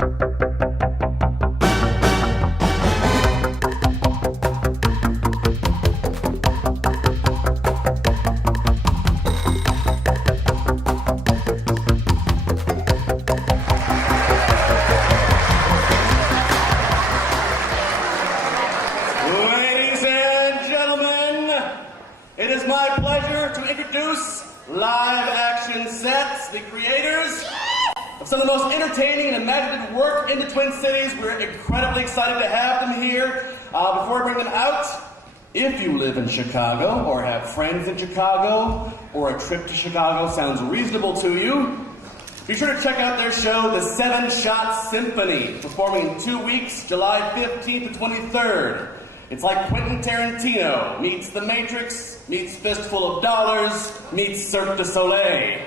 Ladies and gentlemen, it is my pleasure to introduce Live Action Sets, the creators of some of the most entertaining and imaginative work in the Twin Cities. We're incredibly excited to have them here. Before we bring them out, if you live in Chicago or have friends in Chicago or a trip to Chicago sounds reasonable to you, be sure to check out their show, The Seven Shot Symphony, performing in 2 weeks, July 15th to 23rd. It's like Quentin Tarantino meets The Matrix, meets Fistful of Dollars, meets Cirque du Soleil.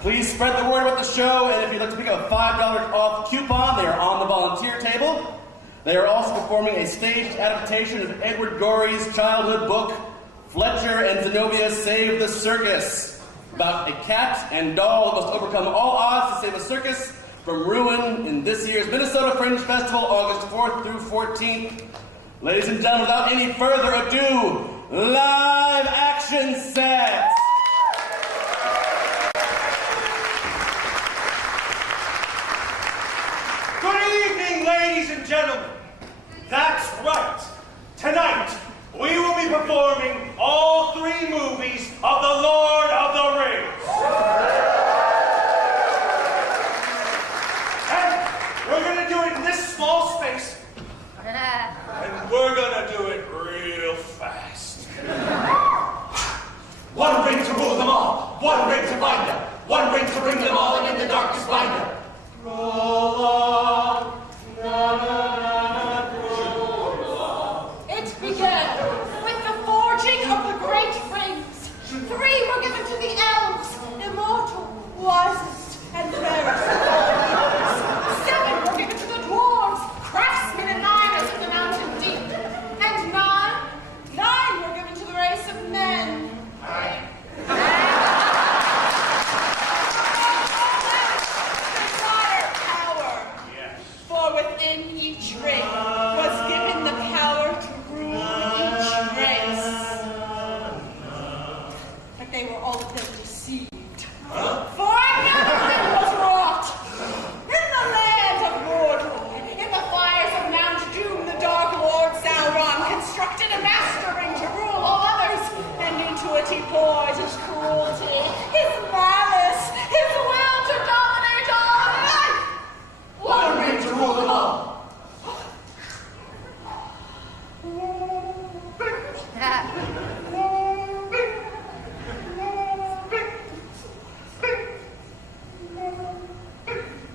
Please spread the word about the show, and if you'd like to pick up a $5 off coupon, they are on the volunteer table. They are also performing a staged adaptation of Edward Gorey's childhood book, Fletcher and Zenobia Save the Circus, about a cat and doll that must overcome all odds to save a circus from ruin in this year's Minnesota Fringe Festival, August 4th through 14th. Ladies and gentlemen, without any further ado, Live Action Sets! Good evening, ladies and gentlemen. That's right. Tonight, we will be performing all 3 movies of the Lord of the Rings. We're gonna do it in this small space, and we're gonna do it real fast. One ring to rule them all, one ring to bind them, one ring to bring them all, and in the darkness bind them. Roll on, na na na, roll on. It began with the forging of the great rings. 3 were given to the elves, immortal, wisest, and fairest. 7 were given to the dwarves, craftsmen and miners of the mountain deep. And 9 were given to the race of men. Desire power. Yes. For within each ring was given the power to rule each race. But they were all of them deceived. For another was wrought. In the land of Mordor, in the fires of Mount Doom, the Dark Lord Sauron constructed a master ring to rule all others, and into it he poured his cruelty, his malice, his will to dominate all life. One ring to rule them all.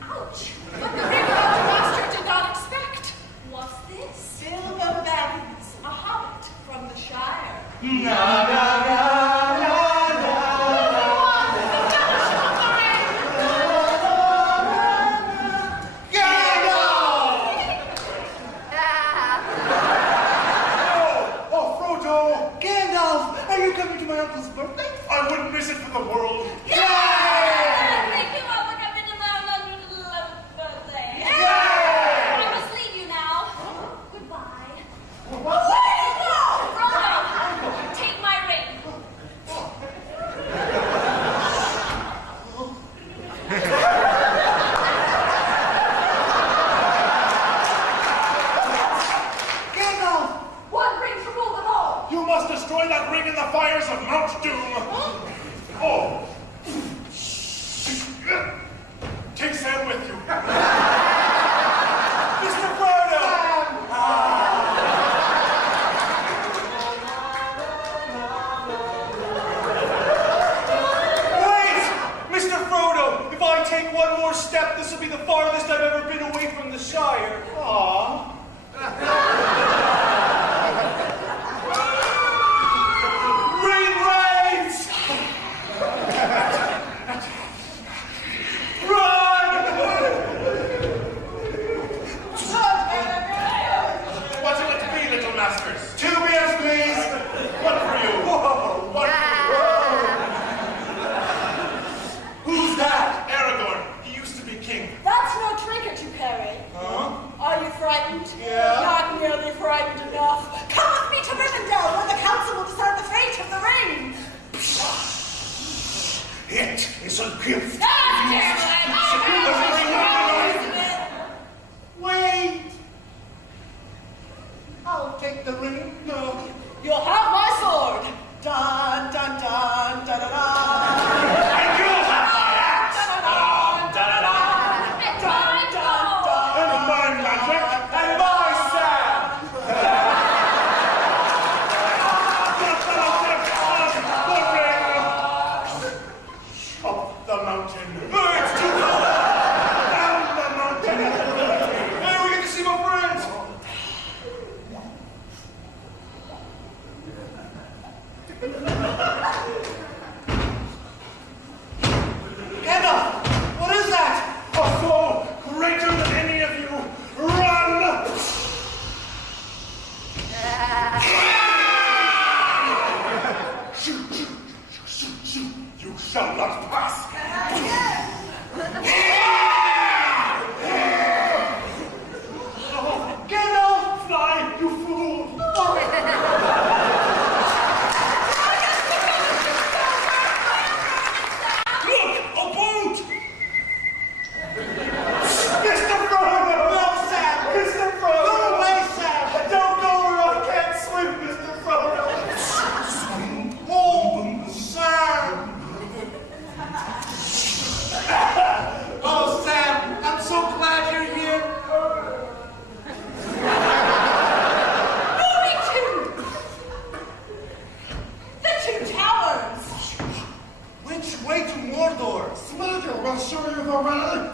Ouch! But the ring that the master did not expect was this. Silver Baggins, a hobbit from the Shire. Na na na na na. The Fellowship of the Ring. Oh, Frodo! Gandalf! Are you coming to my uncle's birthday? I wouldn't miss it for the world. Yay! Thank you all for coming to my 111th birthday. Yay! I must leave you now. Goodbye. Wait, no! Frodo, take my ring. Gandalf! One ring to rule them all. You must destroy that ring in the fires of Mount Doom. Oh. Take Sam with you. Mr. Frodo! Wait! Mr. Frodo, if I take one more step, this will be the farthest I've ever been away from the Shire. Aww. Ring rains! Run! What's it like to be, little masters? 2 beers, please. One for you. Whoa, one for you. Who's that? Aragorn. He used to be king.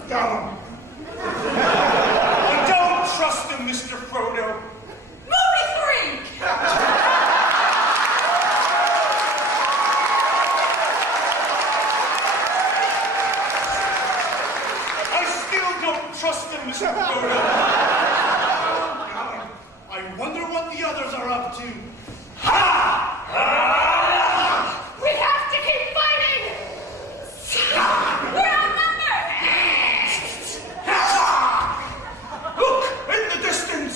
Gollum. I don't trust him, Mr. Frodo. Movie 3! I still don't trust him, Mr. Frodo. Gollum, I wonder what the others are up to. We have to keep fighting! We're outnumbered! Look, in the distance.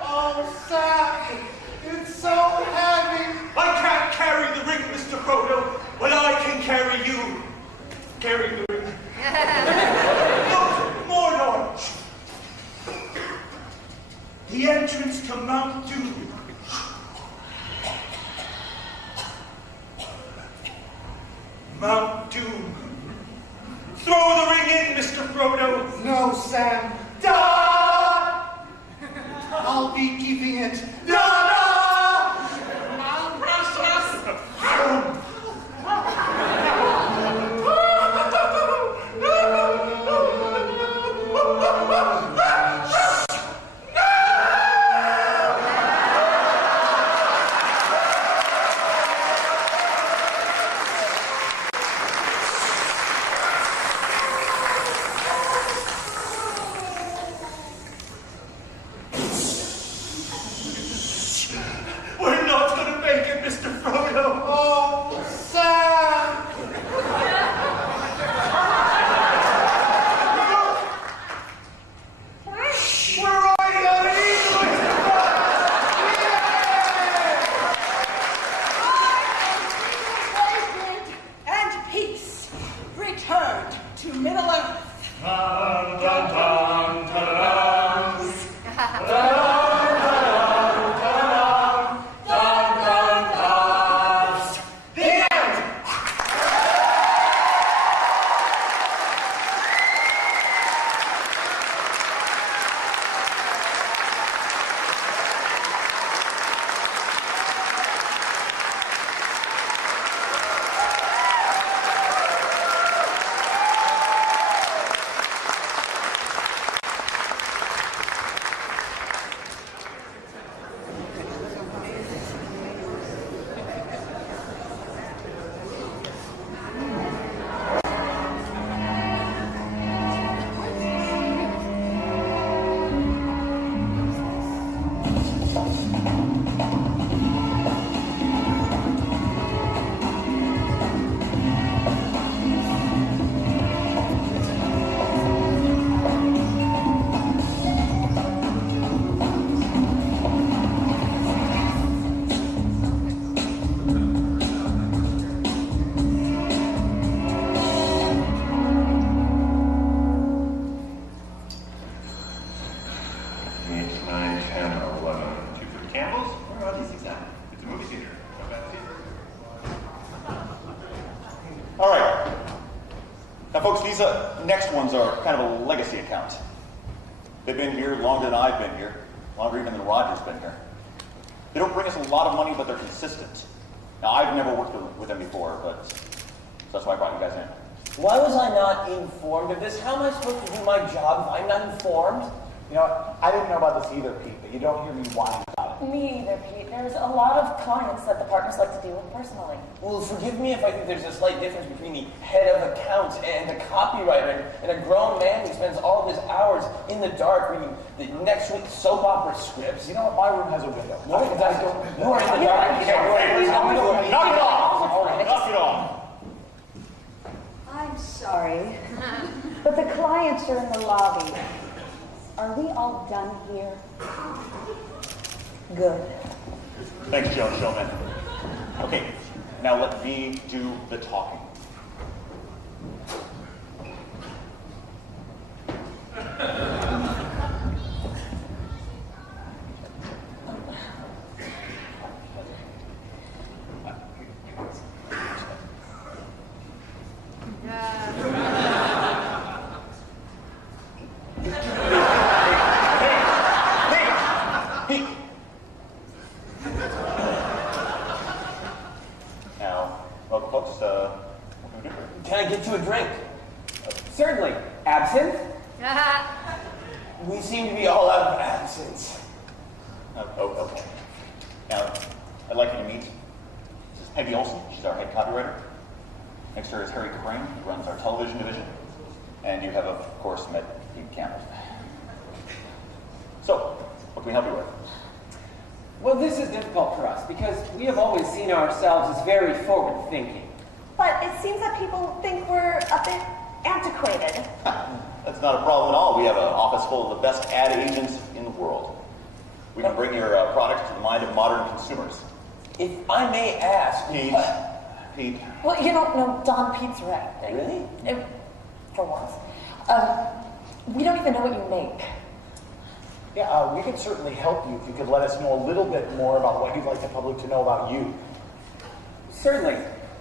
Oh, Sam, it's so heavy. I can't carry the ring, Mr. Frodo, but I can carry you. Carry the ring. Look, Mordor. The entrance to Mount Doom. Mount Doom. Throw the ring in, Mr. Frodo. No, Sam. Da! I'll be keeping it. Da! My precious! We're not gonna make it, Mr. Frodo. Oh, Sam! We're already on an easel! Awakened and peace returned to Middle Earth. All right. Now, folks, these next ones are kind of a legacy account. They've been here longer than I've been here, longer even than Roger's been here. They don't bring us a lot of money, but they're consistent. Now, I've never worked with them before, but that's why I brought you guys in. Why was I not informed of this? How am I supposed to do my job if I'm not informed? You know, I didn't know about this either, Pete, but you don't hear me whining about it. Me either, Pete. There's a lot of clients that the partners like to deal with personally. Well, forgive me if I think there's a slight difference between the head of accounts and the copywriter and a grown man who spends all of his hours in the dark reading the next week's soap opera scripts. You know what? My room has a window. No, you are in the dark. Knock it off! All right, knock it off! I'm sorry, but the clients are in the lobby. Are we all done here? Good. Thanks, Joe Showman. Okay, now let me do the talking. We seem to be all out of absence. Okay. Now, I'd like you to meet. This is Peggy Olson. She's our head copywriter. Next to her is Harry Crane, who runs our television division. And you have, of course, met Pete Campbell. So, what can we help you with? Well, this is difficult for us because we have always seen ourselves as very forward-thinking. But it seems that people think we're a bit antiquated. That's not a problem at all. We have an office full of the best ad agents in the world. We can bring your products to the mind of modern consumers. If I may ask... Pete. Well, you don't know, Don, Pete's right. Really? For once. We don't even know what you make. Yeah, we could certainly help you if you could let us know a little bit more about what you'd like the public to know about you. Certainly.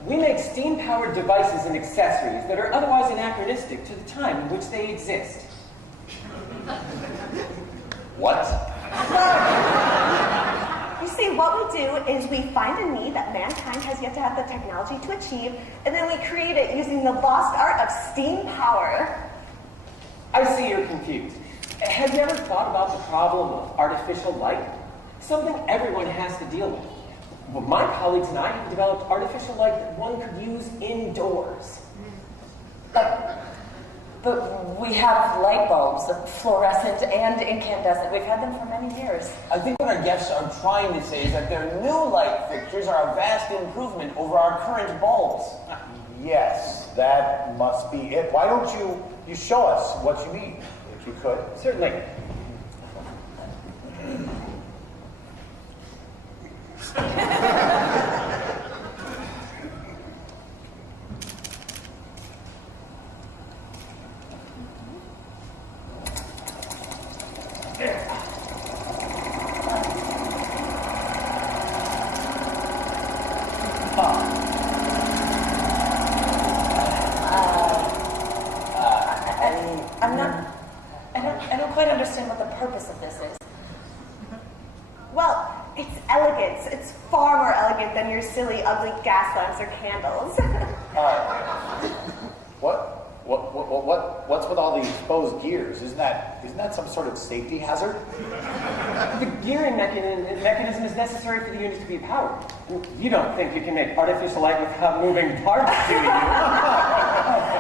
We make steam-powered devices and accessories that are otherwise anachronistic to the time in which they exist. What? You see, what we do is we find a need that mankind has yet to have the technology to achieve, and then we create it using the lost art of steam power. I see you're confused. Have you ever thought about the problem of artificial light? Something everyone has to deal with. Well, my colleagues and I have developed artificial light that one could use indoors. But we have light bulbs, fluorescent and incandescent. We've had them for many years. I think what our guests are trying to say is that their new light fixtures are a vast improvement over our current bulbs. Yes, that must be it. Why don't you show us what you mean, if you could? Certainly. I don't quite understand what the purpose of this is. Well, it's elegance. It's far more elegant than your silly, ugly gas lamps or candles. What's with all the exposed gears? Isn't that some sort of safety hazard? The gearing mechanism is necessary for the unit to be powered. You don't think you can make artificial light without moving parts, do you?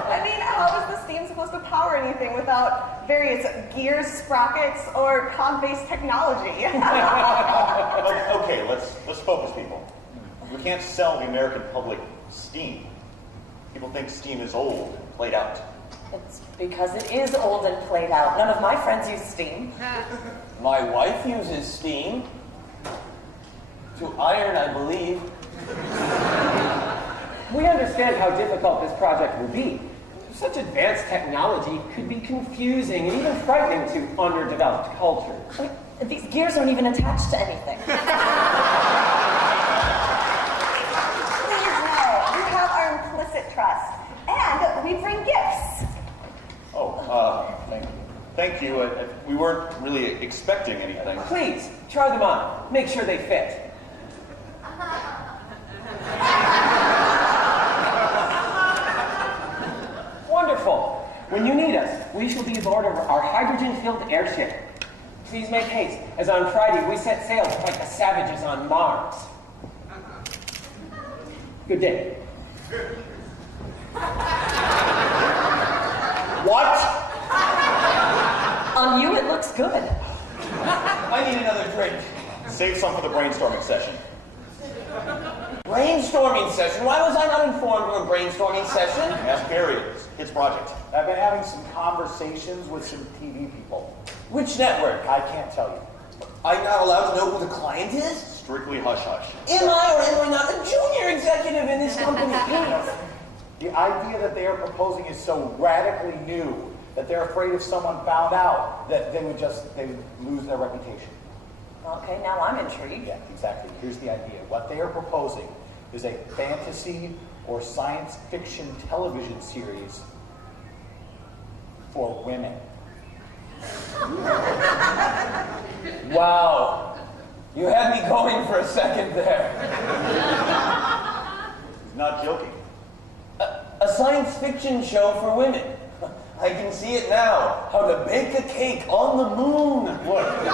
I mean, how is the steam supposed to power anything without various gears, sprockets, or cog-based technology? Okay, let's focus, people. We can't sell the American public steam. People think steam is old and played out. It's because it is old and played out. None of my friends use steam. My wife uses steam. To iron, I believe. We understand how difficult this project will be. Such advanced technology could be confusing and even frightening to underdeveloped cultures. I mean, these gears aren't even attached to anything. Please, no. You have our implicit trust. And we bring gifts. Thank you. We weren't really expecting anything. Please, try them on. Make sure they fit. Wonderful. When you need us, we shall be aboard our hydrogen-filled airship. Please make haste, as on Friday we set sail to fight the savages on Mars. Good day. What? On you, it looks good. I need another drink. Save some for the brainstorming session. Brainstorming session? Why was I not informed of a brainstorming session? Ask Barry. His project. I've been having some conversations with some TV people. Which network? I can't tell you. I'm not allowed to know who the client is? Strictly hush-hush. Am I or am I not a junior executive in this company? The idea that they are proposing is so radically new that they're afraid if someone found out that they would lose their reputation. Okay, now I'm intrigued. Yeah, exactly. Here's the idea. What they are proposing is a fantasy or science fiction television series for women. Wow. You had me going for a second there. He's not joking. A science fiction show for women. I I can see it now. How to bake a cake on the moon. Look,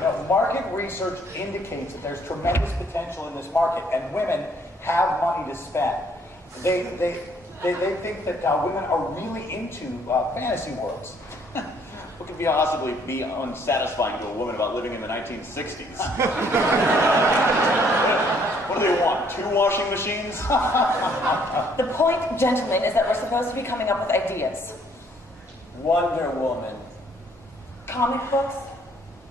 no, market research indicates that there's tremendous potential in this market, and women have money to spend. They think that women are really into fantasy worlds. What could possibly be unsatisfying to a woman about living in the 1960s? What do they want? 2 washing machines? The point, gentlemen, is that we're supposed to be coming up with ideas. Wonder Woman. Comic books?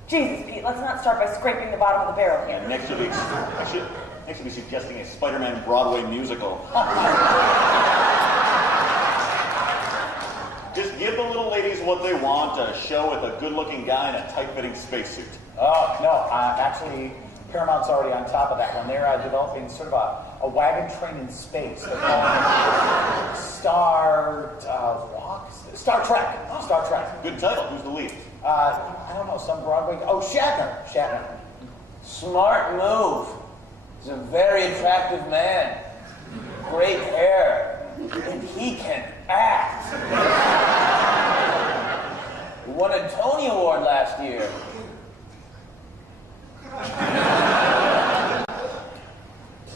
Jesus, Pete, let's not start by scraping the bottom of the barrel here. And next to be suggesting a Spider-Man Broadway musical. Just give the little ladies what they want, a show with a good-looking guy in a tight-fitting spacesuit. No, actually, Paramount's already on top of that one. They're developing sort of a wagon train in space. They're calling it Star Trek. Star Trek. Good title. Who's the lead? I don't know, some Broadway. Oh, Shatner. Smart move. He's a very attractive man. Great hair. And he can act. He won a Tony Award last year.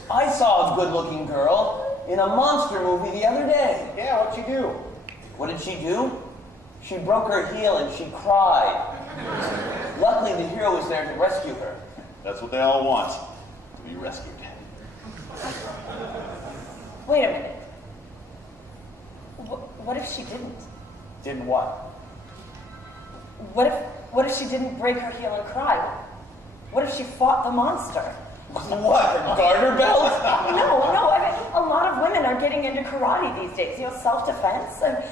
I saw a good-looking girl in a monster movie the other day. Yeah, what'd she do? What did she do? She broke her heel and she cried. Luckily, the hero was there to rescue her. That's what they all want, to be rescued. Wait a minute. What if she didn't? Didn't what? What if she didn't break her heel and cry? What if she fought the monster? What, a garter belt? No, I mean, a lot of women are getting into karate these days, self-defense. And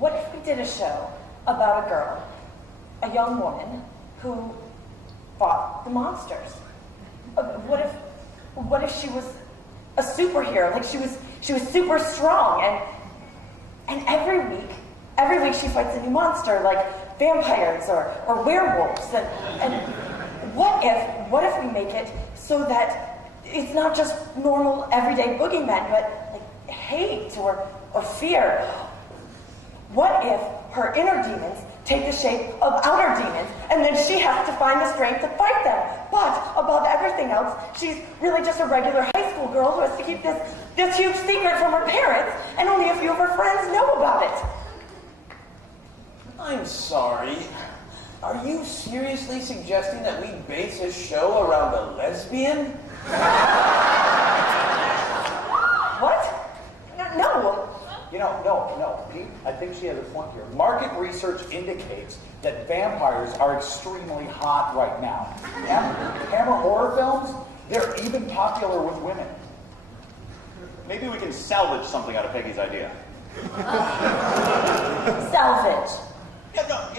what if we did a show about a girl, a young woman, who fought the monsters? What if she was a superhero, like she was super strong, and every week she fights a new monster, like vampires or werewolves, and what if we make it so that it's not just normal everyday boogeymen, but like hate or fear? What if her inner demons take the shape of outer demons, and then she has to find the strength to fight them? But above everything else, she's really just a regular high school girl who has to keep this huge secret from her parents, and only a few of her friends know about it. I'm sorry. Are you seriously suggesting that we base a show around a lesbian? What? No. No, Pete, I think she has a point here. Market research indicates that vampires are extremely hot right now. Hammer horror films, they're even popular with women. Maybe we can salvage something out of Peggy's idea. Salvage. Yeah, no,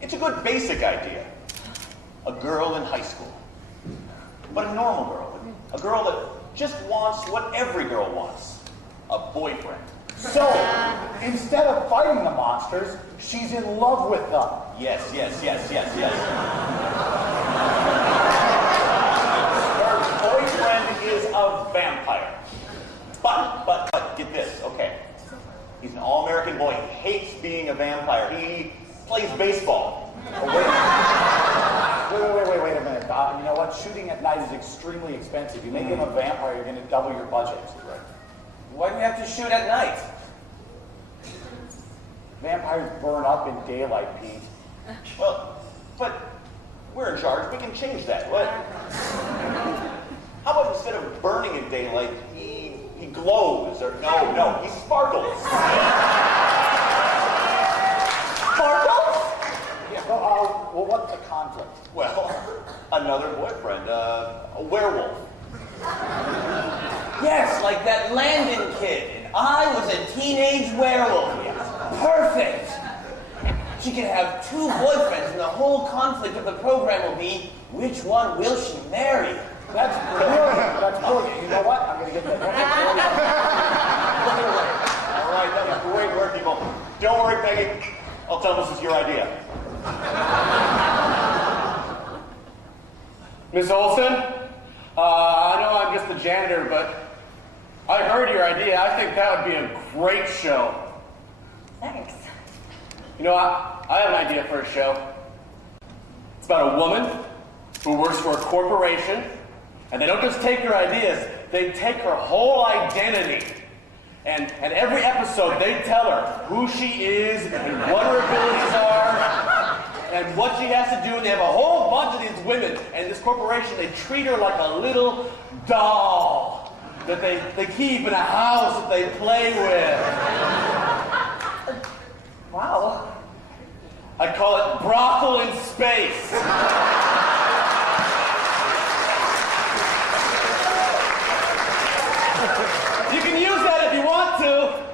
it's a good basic idea. A girl in high school. But a normal girl. A girl that just wants what every girl wants. A boyfriend. So, instead of fighting the monsters, she's in love with them. Yes. Her boyfriend is a vampire. But, get this, okay. He's an all-American boy. He hates being a vampire. He plays baseball. Wait a minute. You know what? Shooting at night is extremely expensive. You make him a vampire, you're going to double your budget. Right. Why do we have to shoot at night? Vampires burn up in daylight, Pete. Well, but we're in charge. We can change that. What? How about instead of burning in daylight, he glows? Or no, he sparkles. Sparkles? Yeah. Well, what's the conflict? Well, another boyfriend, a werewolf. Yes, like that Landon kid. And I was a teenage werewolf. Perfect. She can have 2 boyfriends, and the whole conflict of the program will be, which one will she marry? That's brilliant. You know what? I'm going to get that. All right, that was great work, people. Don't worry, Peggy. I'll tell them this is your idea. Miss Olson? I know I'm just the janitor, but I heard your idea. I think that would be a great show. Thanks. You know, I have an idea for a show. It's about a woman who works for a corporation, and they don't just take her ideas, they take her whole identity. And every episode, they tell her who she is and what her abilities are and what she has to do. And they have a whole bunch of these women, and this corporation, they treat her like a little doll that they keep in a house that they play with. Wow. I call it brothel in space. You can use that if you want to.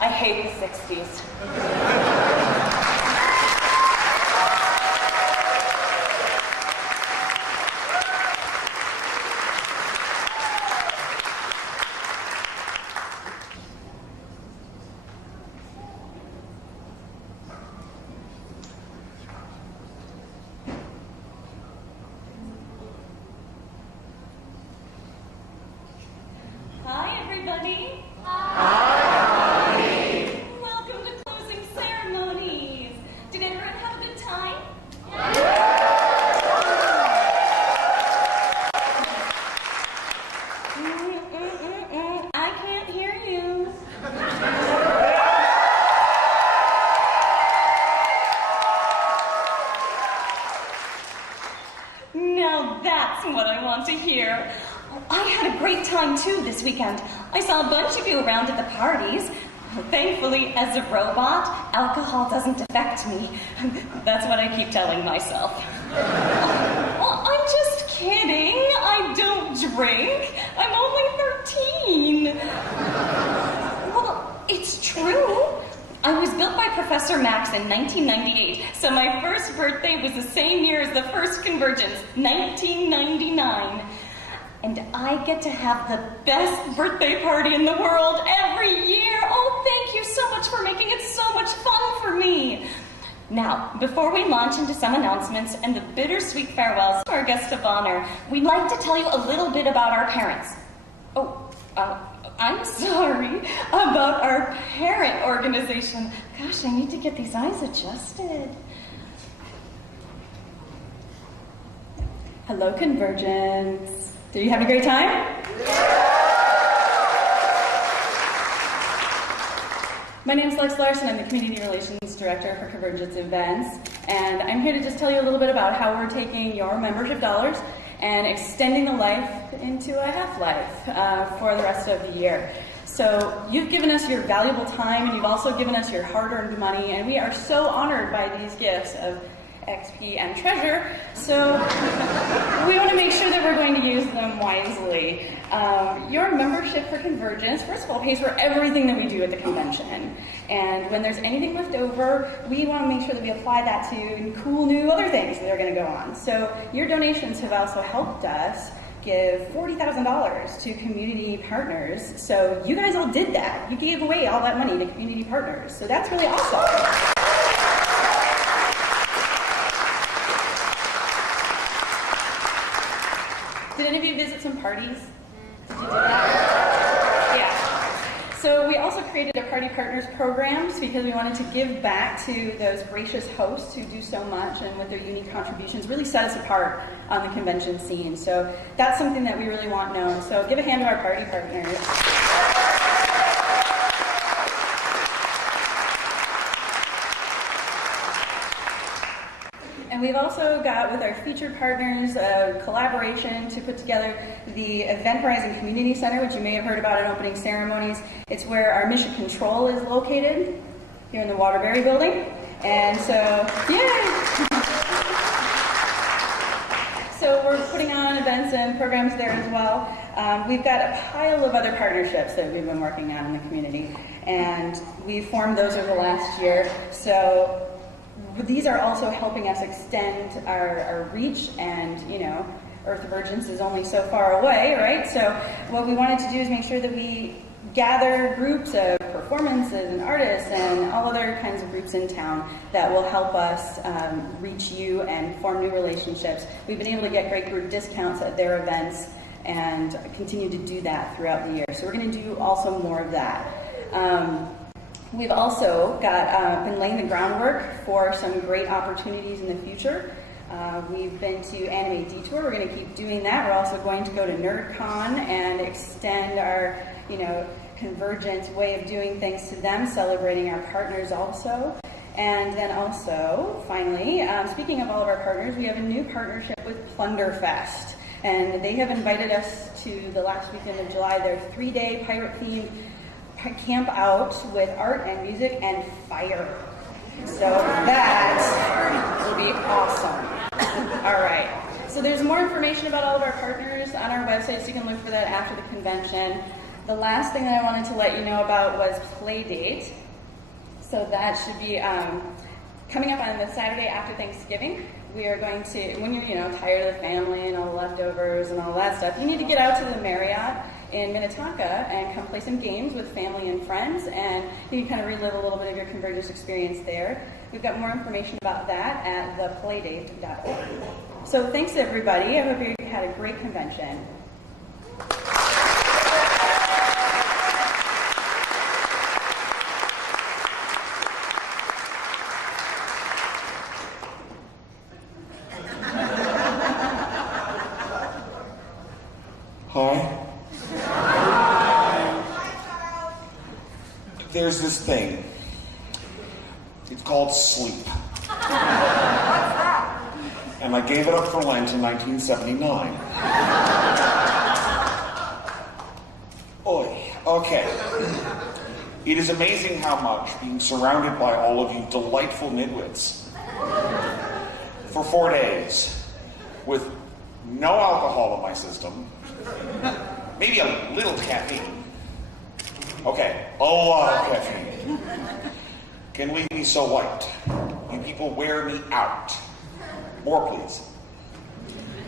I hate the 60s. Hi, everybody. Welcome to closing ceremonies. Did everyone have a good time? I can't hear you. Now that's what I want to hear. I had a great time too this weekend. I saw a bunch of you around at the parties. Thankfully, as a robot, alcohol doesn't affect me. That's what I keep telling myself. Well, I'm just kidding. I don't drink. I'm only 13. Well, it's true. I was built by Professor Max in 1998, so my first birthday was the same year as the first CONvergence, 1999. And I get to have the best birthday party in the world every year. Oh, thank you so much for making it so much fun for me. Now, before we launch into some announcements and the bittersweet farewells to our guest of honor, we'd like to tell you a little bit about our parents. I'm sorry, about our parent organization. Gosh, I need to get these eyes adjusted. Hello, CONvergence. Did you have a great time? My name is Lex Larson. I'm the Community Relations Director for CONvergence Events, and I'm here to just tell you a little bit about how we're taking your membership dollars and extending the life into a half-life for the rest of the year. So you've given us your valuable time, and you've also given us your hard-earned money, and we are so honored by these gifts of XP and treasure, so we want to make sure that we're going to use them wisely. Your membership for CONvergence, first of all, pays for everything that we do at the convention. And when there's anything left over, we want to make sure that we apply that to cool new other things that are going to go on. So your donations have also helped us give $40,000 to community partners. So you guys all did that. You gave away all that money to community partners. So that's really awesome. Did any of you visit some parties? Did you do that? Yeah. So we also created a Party Partners programs because we wanted to give back to those gracious hosts who do so much and with their unique contributions really set us apart on the convention scene. So that's something that we really want known. So give a hand to our Party Partners. And we've also got, with our featured partners, a collaboration to put together the Event Horizon Community Center, which you may have heard about in opening ceremonies. It's where our mission control is located, here in the Waterbury building. And so, yay! So we're putting on events and programs there as well. We've got a pile of other partnerships that we've been working on in the community. And we formed those over the last year. So these are also helping us extend our reach, and, you know, Earth Emergence is only so far away, right? So what we wanted to do is make sure that we gather groups of performances and artists and all other kinds of groups in town that will help us reach you and form new relationships. We've been able to get great group discounts at their events and continue to do that throughout the year. So we're going to do also more of that. We've also been laying the groundwork for some great opportunities in the future. We've been to Anime Detour. We're going to keep doing that. We're also going to go to NerdCon and extend our, CONvergence way of doing things to them, celebrating our partners also. And then also, finally, speaking of all of our partners, we have a new partnership with Plunderfest. And they have invited us to the last weekend of July, their 3-day pirate-themed camp out with art and music and fire. So that will be awesome. All right. So there's more information about all of our partners on our website, so you can look for that after the convention. The last thing that I wanted to let you know about was Playdate. So that should be coming up on the Saturday after Thanksgiving. We are going to, when you're tired of the family and all the leftovers and all that stuff, you need to get out to the Marriott in Minnetonka and come play some games with family and friends, and you can kind of relive a little bit of your CONvergence experience there. We've got more information about that at theplaydate.org. So thanks everybody. I hope you had a great convention. Hi. There's this thing. It's called sleep. What's that? And I gave it up for Lent in 1979. Oy. Okay. It is amazing how much being surrounded by all of you delightful nitwits for 4 days with no alcohol in my system, maybe a little caffeine. Okay, a lot of caffeine. Can leave me so white. You people wear me out. More, please.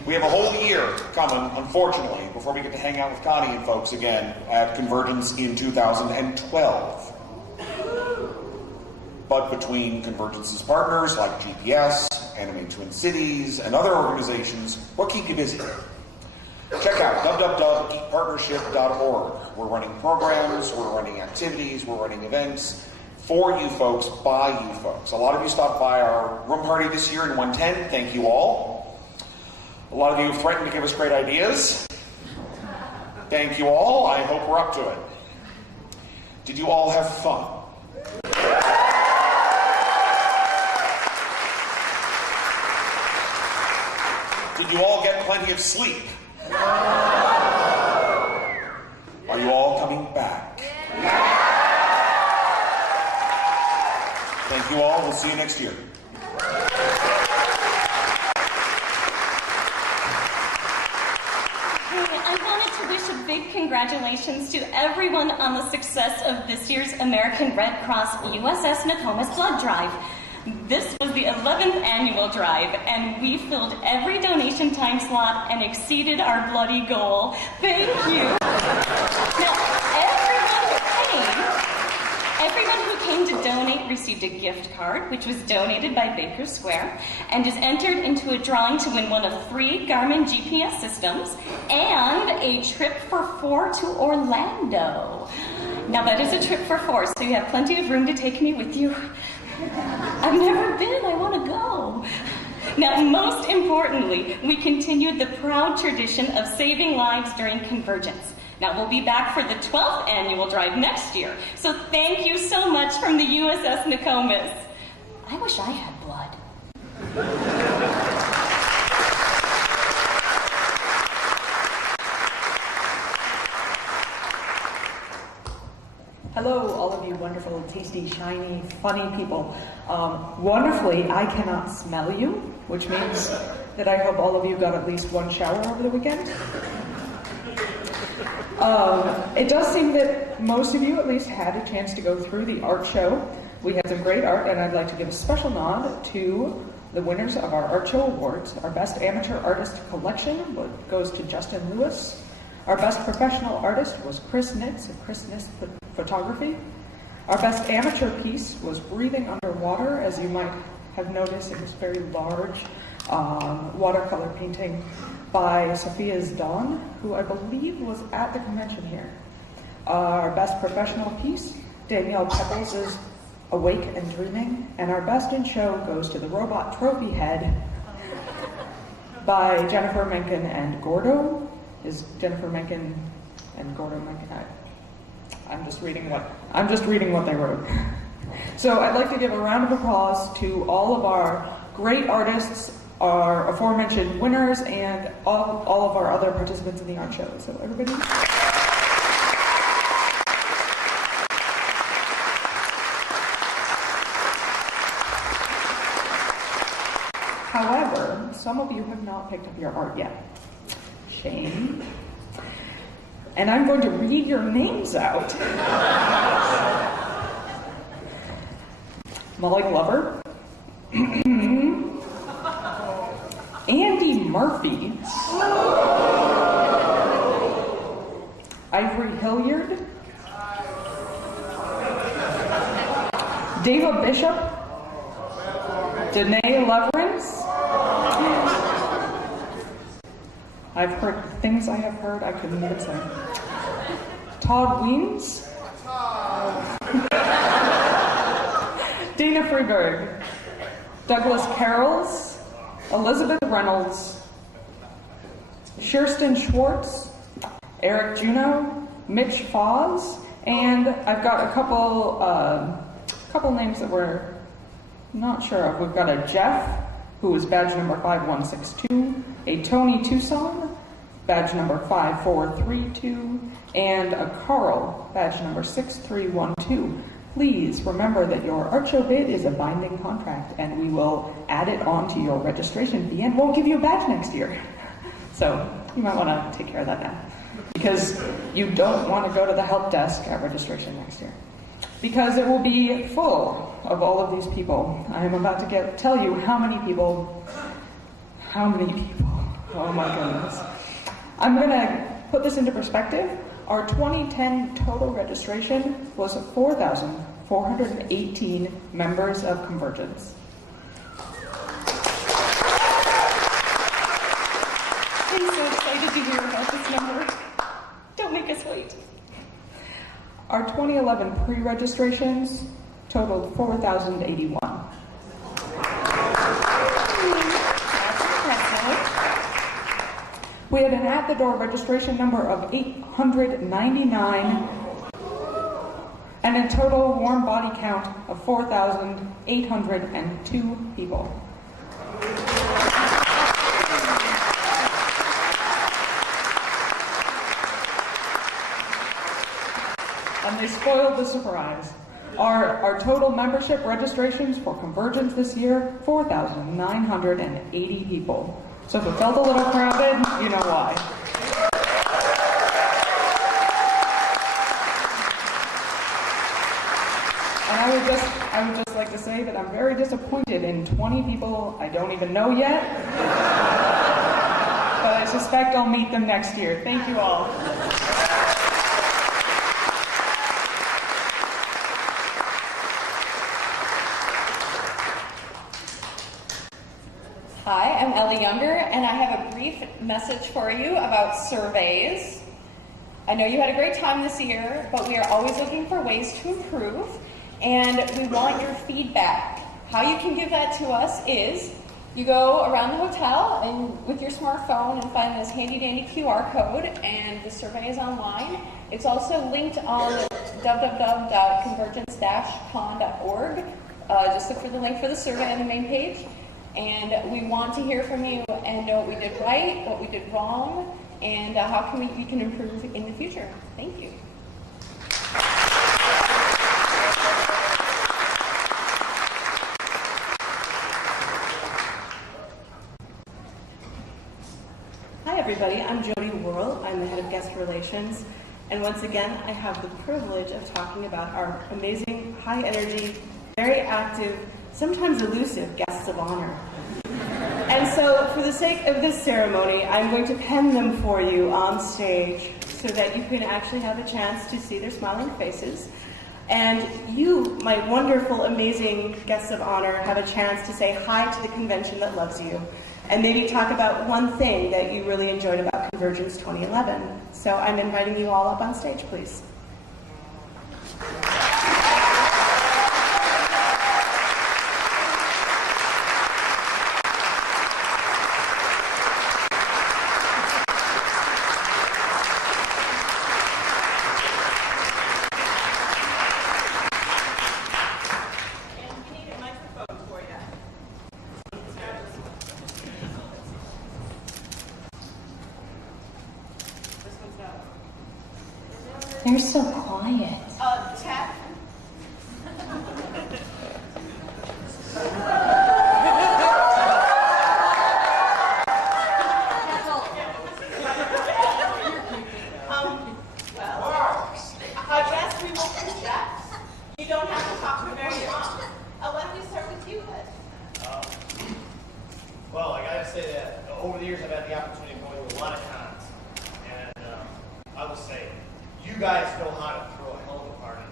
We have a whole year coming, unfortunately, before we get to hang out with Connie and folks again at CONvergence in 2012. But between CONvergence's partners like GPS, Anime Twin Cities, and other organizations, what keep you busy? Check out www.geekpartnership.org. We're running programs, we're running activities, we're running events for you folks, by you folks. A lot of you stopped by our room party this year in 110. Thank you all. A lot of you have threatened to give us great ideas. Thank you all. I hope we're up to it. Did you all have fun? Did you all get plenty of sleep? Are you all coming back? Thank you all. We'll see you next year. I wanted to wish a big congratulations to everyone on the success of this year's American Red Cross USS Nokomis Blood Drive. This was the 11th annual drive, and we filled every donation time slot and exceeded our bloody goal. Thank you. Now, everyone who came to donate received a gift card, which was donated by Baker Square, and is entered into a drawing to win one of 3 Garmin GPS systems and a trip for 4 to Orlando. Now, that is a trip for 4, so you have plenty of room to take me with you. I've never been. I want to go. Now, most importantly, we continued the proud tradition of saving lives during CONvergence. Now, we'll be back for the 12th annual drive next year. So thank you so much from the USS Nokomis. I wish I had blood. Hello, all of you wonderful, tasty, shiny, funny people. Wonderfully, I cannot smell you, which means that I hope all of you got at least one shower over the weekend. It does seem that most of you at least had a chance to go through the art show. We had some great art, and I'd like to give a special nod to the winners of our art show awards. Our best amateur artist collection goes to Justin Lewis. Our best professional artist was Chris Nitz of Chris Nitz Photography. Our best amateur piece was Breathing Underwater. As you might have noticed, it was very large watercolor painting by Sophia's Dawn, who I believe was at the convention here. Our best professional piece, Danielle Pebbles' Awake and Dreaming, and our best in show goes to the Robot Trophy Head by Jennifer Mencken and Gordo. Is Jennifer Mencken and Gordo Mencken? I'm just reading what they wrote. So I'd like to give a round of applause to all of our great artists, our aforementioned winners, and all of our other participants in the art show. So everybody. However, some of you have not picked up your art yet. Shame. And I'm going to read your names out. Molly Glover. Andy Murphy. Ivory Hilliard. Dava Bishop. Danae Leverance. I've heard things I have heard I couldn't even say. Todd Weems. Dana Freeberg. Douglas Carrolls. Elizabeth Reynolds. Kirsten Schwartz. Eric Juno. Mitch Foz. And I've got a couple names that we're not sure of. We've got a Jeff, who is badge number 5162, a Tony Tucson, badge number 5432, and a Carl, badge number 6312. Please remember that your art show bid is a binding contract, and we will add it onto your registration fee and won't give you a badge next year. So you might want to take care of that now, because you don't want to go to the help desk at registration next year, because it will be full of all of these people. I am about to tell you how many people. Oh my goodness. I'm going to put this into perspective. Our 2010 total registration was 4,418 members of CONvergence. I'm so excited to hear about this number. Don't make us wait. Our 2011 pre-registrations totaled 4,081. We had an at-the-door registration number of 899 and a total warm body count of 4,802 people. And they spoiled the surprise. Our total membership registrations for CONvergence this year, 4,980 people. So if it felt a little crowded, you know why. And I would just like to say that I'm very disappointed in 20 people I don't even know yet. But I suspect I'll meet them next year. Thank you all. Hi, I'm Ellie Younger, and I have a brief message for you about surveys. I know you had a great time this year, but we are always looking for ways to improve, and we want your feedback. How you can give that to us is you go around the hotel and with your smartphone and find this handy-dandy QR code, and the survey is online. It's also linked on www.convergence-con.org. Just look for the link for the survey on the main page. And we want to hear from you and know what we did right, what we did wrong, and how we can improve in the future. Thank you. Hi everybody, I'm Jody Worrell. I'm the head of guest relations. And once again, I have the privilege of talking about our amazing, high energy, very active, sometimes elusive guests of honor. And so, for the sake of this ceremony, I'm going to pen them for you on stage so that you can actually have a chance to see their smiling faces. And you, my wonderful, amazing guests of honor, have a chance to say hi to the convention that loves you and maybe talk about one thing that you really enjoyed about CONvergence 2011. So I'm inviting you all up on stage, please. They're so quiet. Tap. Well, I guess we will project. You don't have to talk for very long. Let me start with you, Ed. Well, I gotta say that over the years I've had the opportunity of going to a lot of cons, and I will say, you guys know how to throw a hell of a party.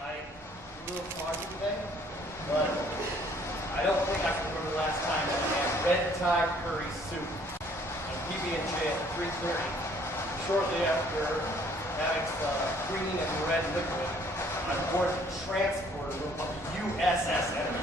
I'm a little foggy today, but I don't think I can remember the last time that I had red tie curry soup and PB&J at 3:30, shortly after having some green and red liquid on board the transporter of the USS Enemy.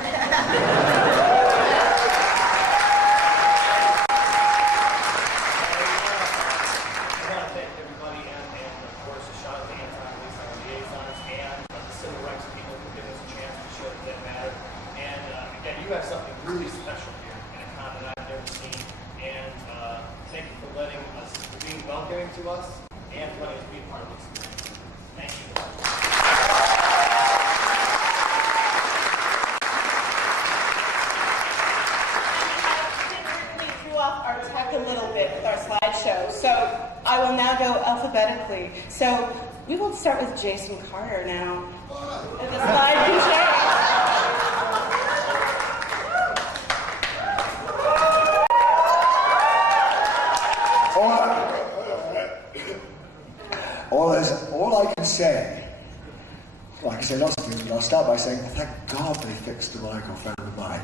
You have something really special here in a con that I've never seen, and thank you for letting us, for being welcoming to us, and for letting us be a part of the experience. Thank you. We threw off our tech a little bit with our slideshow, so I will now go alphabetically. So we will start with Jason Carter now. And the slide can change. All I can say, well, I can say lots of things, but I'll start by saying, thank God they fixed the microphone with mine.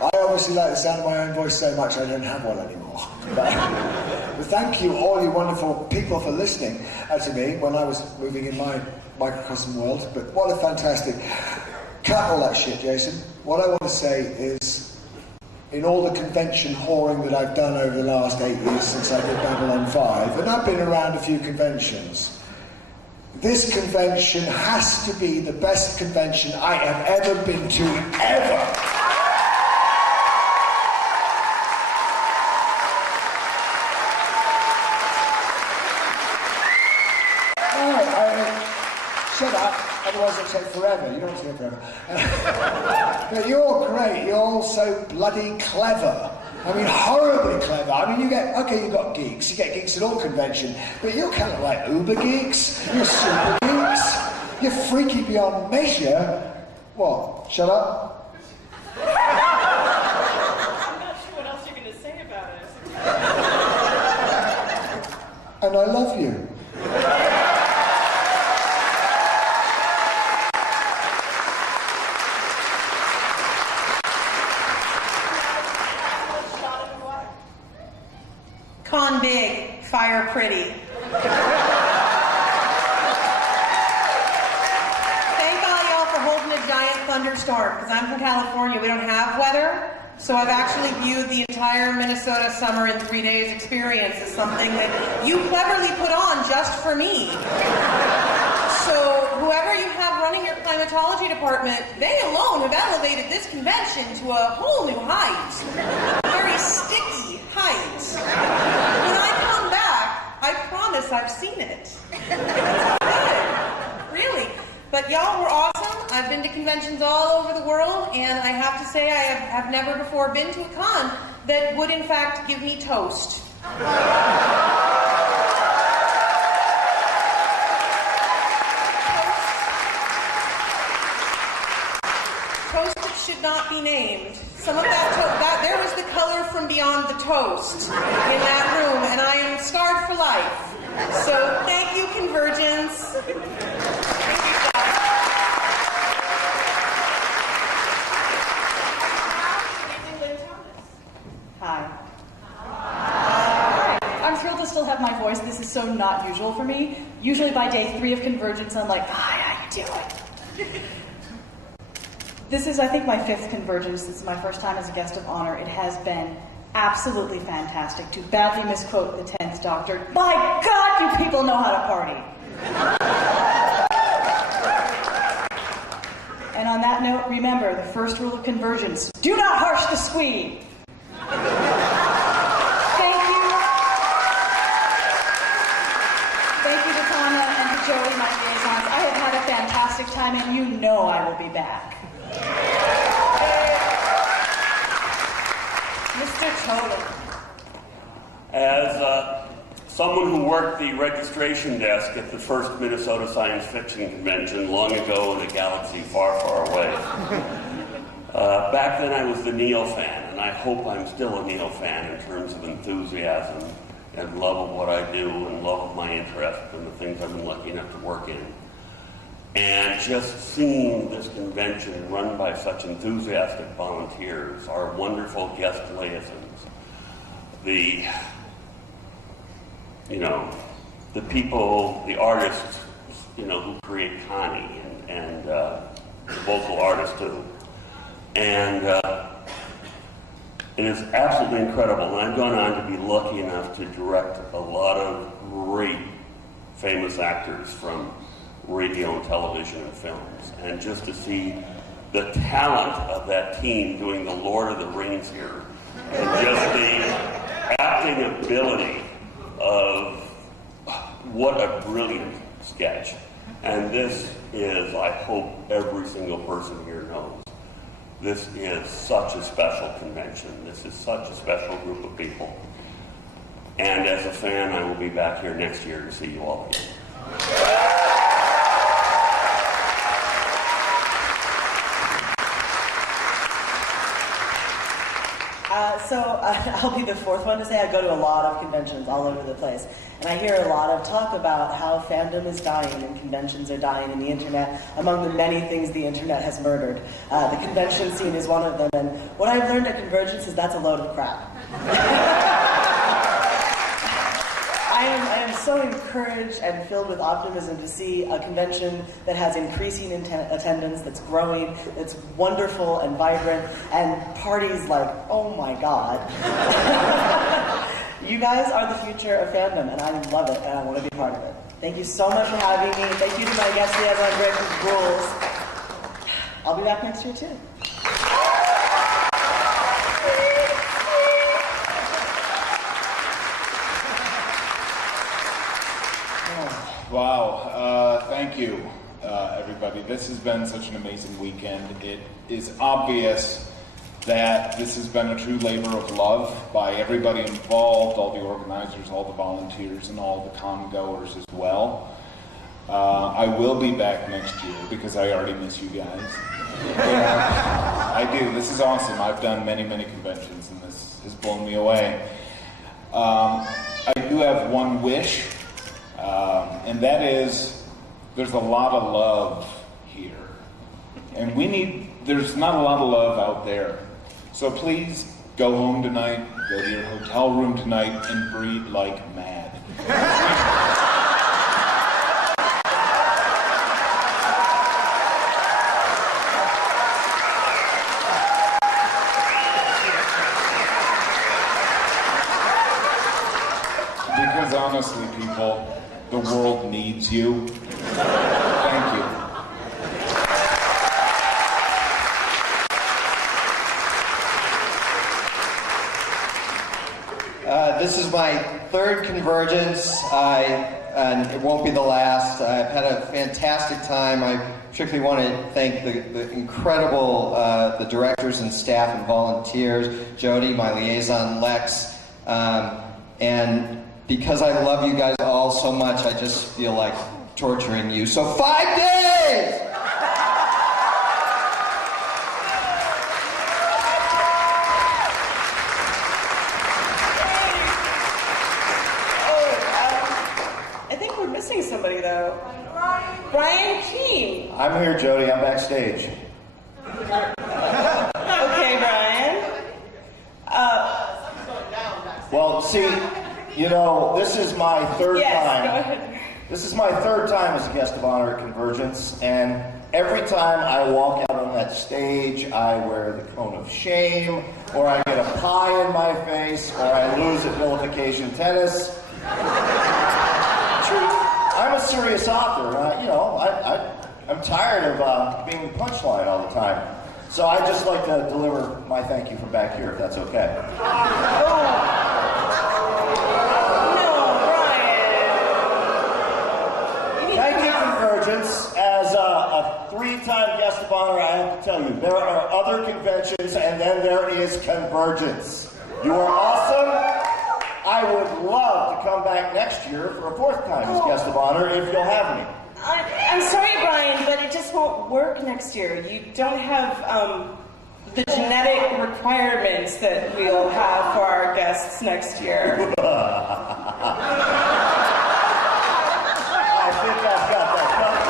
I obviously like the sound of my own voice so much I don't have one anymore. But thank you, all you wonderful people, for listening to me when I was moving in my microcosm world. But what a fantastic... Cut all that shit, Jason. What I want to say is, in all the convention whoring that I've done over the last 8 years since I did Babylon 5, and I've been around a few conventions, this convention has to be the best convention I have ever been to, ever! Shut up, otherwise it'll take forever. You don't want to hear forever. But you're great. You're all so bloody clever. I mean, horribly clever. I mean, you've got geeks. You get geeks at all convention. But you're kind of like uber geeks. You're super geeks. You're freaky beyond measure. What? Shut up? I'm not sure what else you're going to say about it. And I love you. Con big, fire pretty. Thank all y'all for holding a giant thunderstorm, because I'm from California. We don't have weather, so I've actually viewed the entire Minnesota summer in 3 days experience as something that you cleverly put on just for me. So whoever you have running your climatology department, they alone have elevated this convention to a whole new height. A very sticky height. When I come back, I promise I've seen it. It's good. Really. But y'all were awesome. I've been to conventions all over the world, and I have to say I have never before been to a con that would in fact give me toast. not be named. Some of that there was the color from beyond the toast in that room, and I am scarred for life. So thank you, CONvergence. Hi. I'm thrilled to still have my voice. This is so not usual for me. Usually by day 3 of CONvergence, I'm like, hi, how you doing? This is, I think, my 5th CONvergence. This is my first time as a guest of honor. It has been absolutely fantastic. To badly misquote the 10th Doctor, my God, you people know how to party. And on that note, remember the first rule of CONvergence: do not harsh the squee. Thank you. Thank you to Tana and to Jody, my liaisons. I have had a fantastic time, and you know I will be back. Mr. Tolan. As someone who worked the registration desk at the first Minnesota Science Fiction Convention long ago in a galaxy far, far away, back then I was the Neil fan, and I hope I'm still a Neil fan in terms of enthusiasm and love of what I do and love of my interest and the things I've been lucky enough to work in. And just seeing this convention run by such enthusiastic volunteers, our wonderful guest liaisons, the people, the artists, who create Connie and the vocal artists too. And it is absolutely incredible. And I've gone on to be lucky enough to direct a lot of great famous actors from radio and television and films. And just to see the talent of that team doing the Lord of the Rings here, and just the acting ability of what a brilliant sketch. And this is, I hope every single person here knows, this is such a special convention. This is such a special group of people. And as a fan, I will be back here next year to see you all again. I'll be the 4th one to say I go to a lot of conventions all over the place. And I hear a lot of talk about how fandom is dying and conventions are dying and the internet, among the many things the internet has murdered. The convention scene is one of them. And what I've learned at CONvergence is that's a load of crap. I am so encouraged and filled with optimism to see a convention that has increasing attendance, that's growing, that's wonderful and vibrant, and parties like, oh my God. You guys are the future of fandom, and I love it, and I want to be part of it. Thank you so much for having me. Thank you to my guest liaison, Greg, for the rules. I'll be back next year, too. Wow, thank you, everybody. This has been such an amazing weekend. It is obvious that this has been a true labor of love by everybody involved, all the organizers, all the volunteers, and all the con-goers as well. I will be back next year because I already miss you guys. Yeah, I do. This is awesome. I've done many, many conventions, and this has blown me away. I do have one wish. And that is, there's a lot of love here. And there's not a lot of love out there. So please go home tonight, go to your hotel room tonight, and breathe like mad. Because honestly, people, the world needs you. Thank you. This is my 3rd CONvergence, and it won't be the last. I've had a fantastic time. I particularly want to thank the incredible the directors and staff and volunteers, Jody, my liaison, Lex, and because I love you guys all so much, I just feel like torturing you. So 5 days! Brian Keene. I'm here, Jody. I'm backstage. Okay, Brian. Well, see, you know, this is my third Yes, time. go ahead. This is my third time as a guest of honor at CONvergence, and every time I walk out on that stage, I wear the cone of shame, or I get a pie in my face, or I lose at vilification tennis. Truth, I'm a serious author, and I'm tired of being punchline all the time. So I'd just like to deliver my thank you from back here, if that's okay. Thank you, CONvergence. As a three-time guest of honor, I have to tell you, there are other conventions, and then there is CONvergence. You are awesome. I would love to come back next year for a fourth time as guest of honor, if you'll have me. I'm sorry, Brian, but it just won't work next year. You don't have the genetic requirements that we'll have for our guests next year. I think I've got that covered.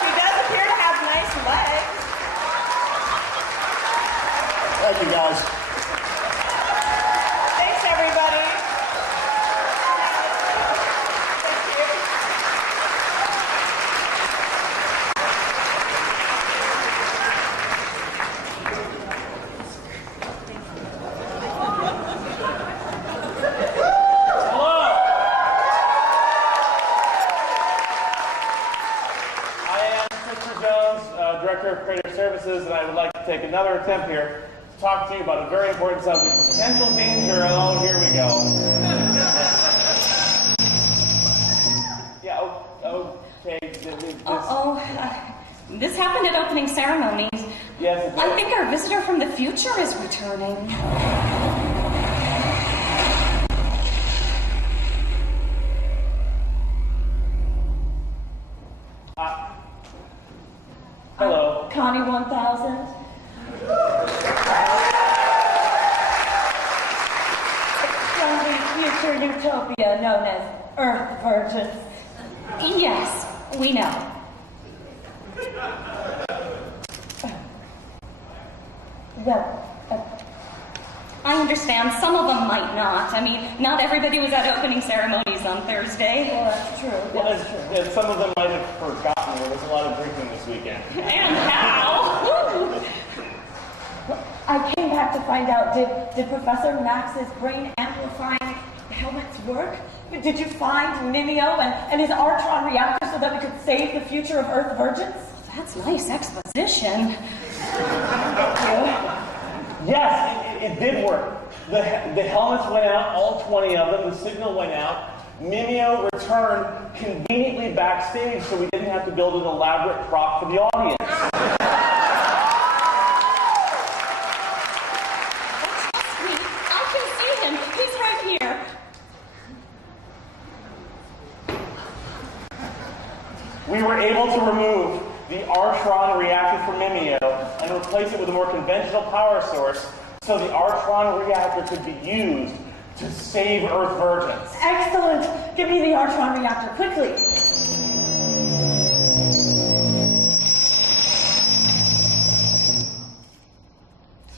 He does appear to have nice legs. Thank you, guys. Thanks, everybody. Director of Creative Services, and I would like to take another attempt here to talk to you about a very important subject, potential danger. Oh, here we go. Yeah, okay. This happened at opening ceremonies. Yes, it did. I think our visitor from the future is returning. Hello. Connie 1000. From the future utopia known as CONvergence. Yes, we know. Well, I understand some of them might not. I mean, not everybody was at opening ceremonies on Thursday. Well, that's true. And some of them might have forgotten. There was a lot of drinking this weekend. And how? I came back to find out, did Professor Max's brain amplifying helmets work? Did you find Mimeo and his Artron reactor so that we could save the future of CONvergence? That's nice exposition. Thank you. Yes, it did work. The helmets went out, all 20 of them. The signal went out. Mimeo returned conveniently backstage, so we didn't have to build an elaborate prop for the audience. I can see him. He's right here. We were able to remove the Artron reactor from Mimeo and replace it with a more conventional power source so the Artron reactor could be used to save CONvergence. Excellent! Give me the Artron reactor, quickly!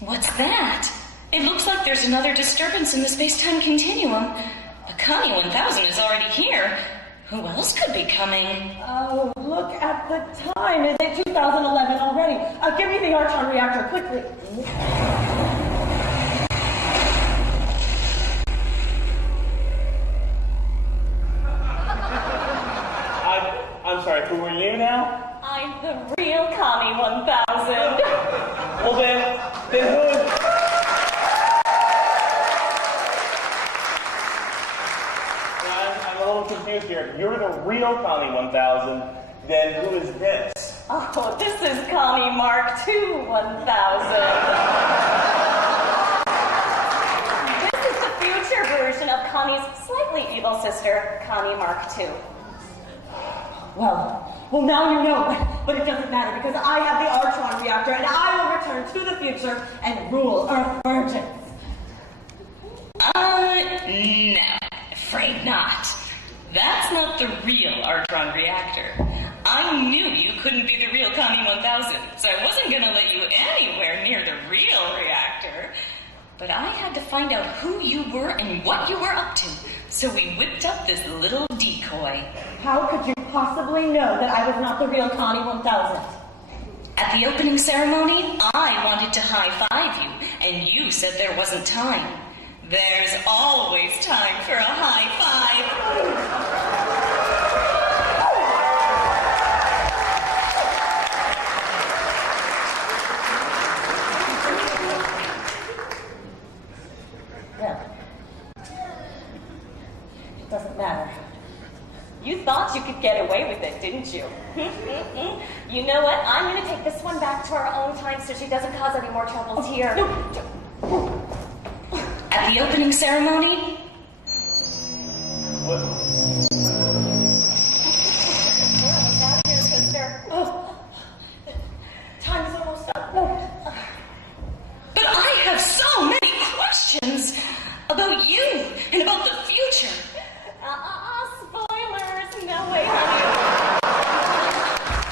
What's that? It looks like there's another disturbance in the space-time continuum. The Connie 1000 is already here. Who else could be coming? Oh, look at the time. Is it 2011 already? Give me the Artron reactor, quickly. I'm sorry, who are you now? I'm the real Connie 1000. Well then who is... I'm a little confused here. If you're the real Connie 1000, then who is this? Oh, this is Connie Mark II 1000. This is the future version of Connie's slightly evil sister, Connie Mark II. Well, Well, now you know, but it doesn't matter because I have the Artron reactor and I will return to the future and rule CONvergence. No, afraid not. That's not the real Artron reactor. I knew you couldn't be the real Connie 1000, so I wasn't gonna let you anywhere near the real reactor. But I had to find out who you were and what you were up to, so we whipped up this little decoy. How could you possibly know that I was not the real Connie 1000? At the opening ceremony, I wanted to high-five you, and you said there wasn't time. There's always time for a high-five. Well, it doesn't matter. You thought you could get away with it, didn't you? You know what? I'm going to take this one back to our own time so she doesn't cause any more troubles here. At the opening ceremony... We're almost out of here, sister. Oh, time is almost up. But I have so many questions about you and about the future. Spoilers. No way, honey.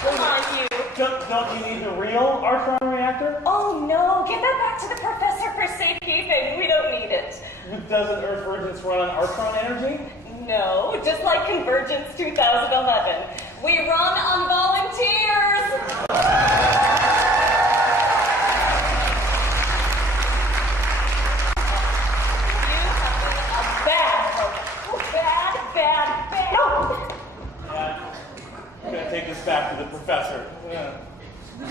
Come on, you. Don't you need the real Artron reactor? Oh, no. Give that back to the professor for safekeeping. We don't need it. Doesn't CONvergence run on Artron energy? No, just like CONvergence 2011. We run on volunteers. I'm gonna take this back to the professor. Yeah. Well,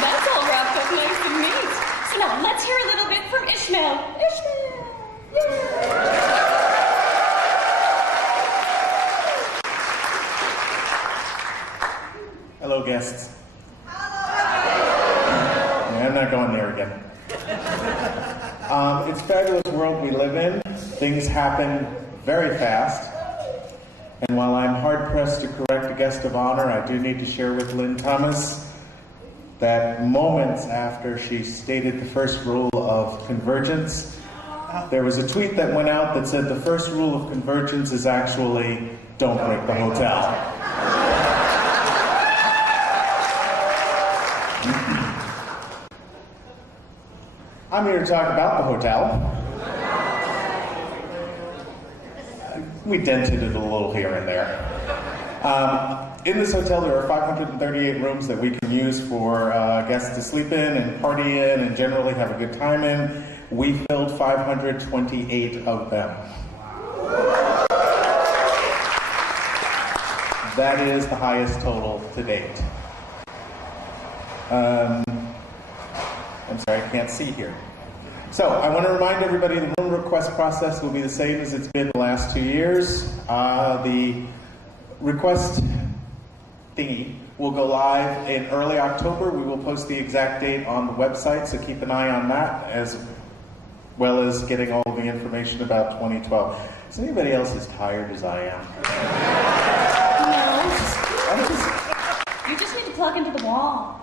that's all wrapped up nice and neat. So now let's hear a little bit from Ishmael. Ishmael! Hello, guests. Yeah, I'm not going there again. It's a fabulous world we live in. Things happen very fast. And while I'm hard-pressed to correct a guest of honor, I do need to share with Lynn Thomas that moments after she stated the first rule of CONvergence, there was a tweet that went out that said the first rule of CONvergence is actually don't break the hotel. I'm here to talk about the hotel. We dented it a little here and there. In this hotel, there are 538 rooms that we can use for guests to sleep in and party in and generally have a good time in. We filled 528 of them. That is the highest total to date. I'm sorry, I can't see here. So, I want to remind everybody the room request process will be the same as it's been the last 2 years. The request thingy will go live in early October. We will post the exact date on the website, so keep an eye on that, as well as getting all the information about 2012. Is anybody else as tired as I am? No. You just need to plug into the wall.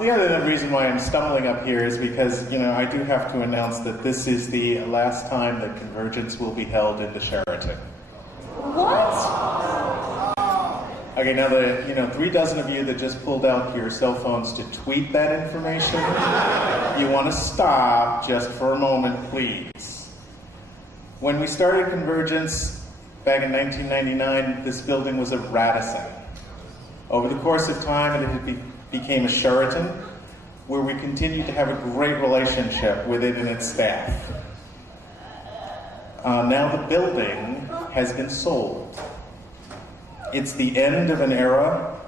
The other reason why I'm stumbling up here is because, I do have to announce that this is the last time that CONvergence will be held in the Sheraton. What? Okay, now the 3 dozen of you that just pulled out your cell phones to tweet that information, you want to stop just for a moment, please. When we started CONvergence back in 1999, this building was a Radisson. Over the course of time, it became a Sheraton, where we continued to have a great relationship with it and its staff. Now the building has been sold. It's the end of an era,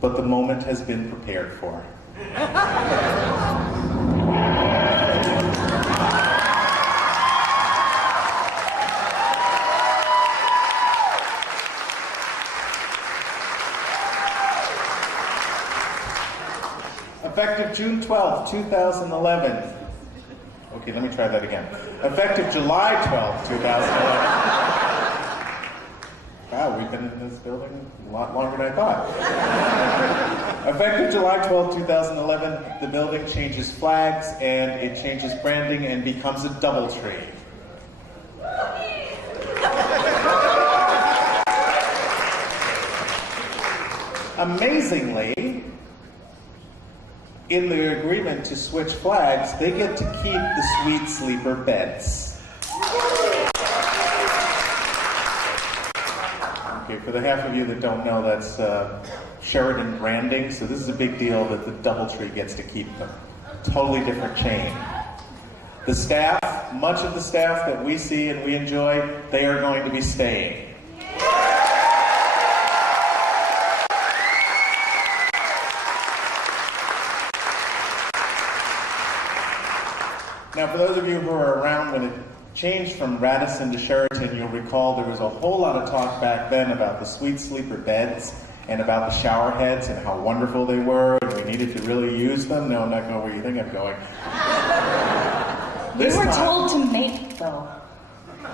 but the moment has been prepared for. Effective June 12th, 2011. Okay, let me try that again. Effective July 12th, 2011. Wow, we've been in this building a lot longer than I thought. Effective July 12th, 2011, the building changes flags and it changes branding and becomes a DoubleTree. Amazingly, in the agreement to switch flags, they get to keep the Sweet Sleeper beds. Okay, for the half of you that don't know, that's Sheridan branding, so this is a big deal that the DoubleTree gets to keep them. Totally different chain. The staff, much of the staff that we see and we enjoy, they are going to be staying. Now, for those of you who are around when it changed from Radisson to Sheraton, you'll recall there was a whole lot of talk back then about the Sweet Sleeper beds and about the shower heads and how wonderful they were, and we needed to really use them. No, I'm not going where you think I'm going. We were told to make, though. Of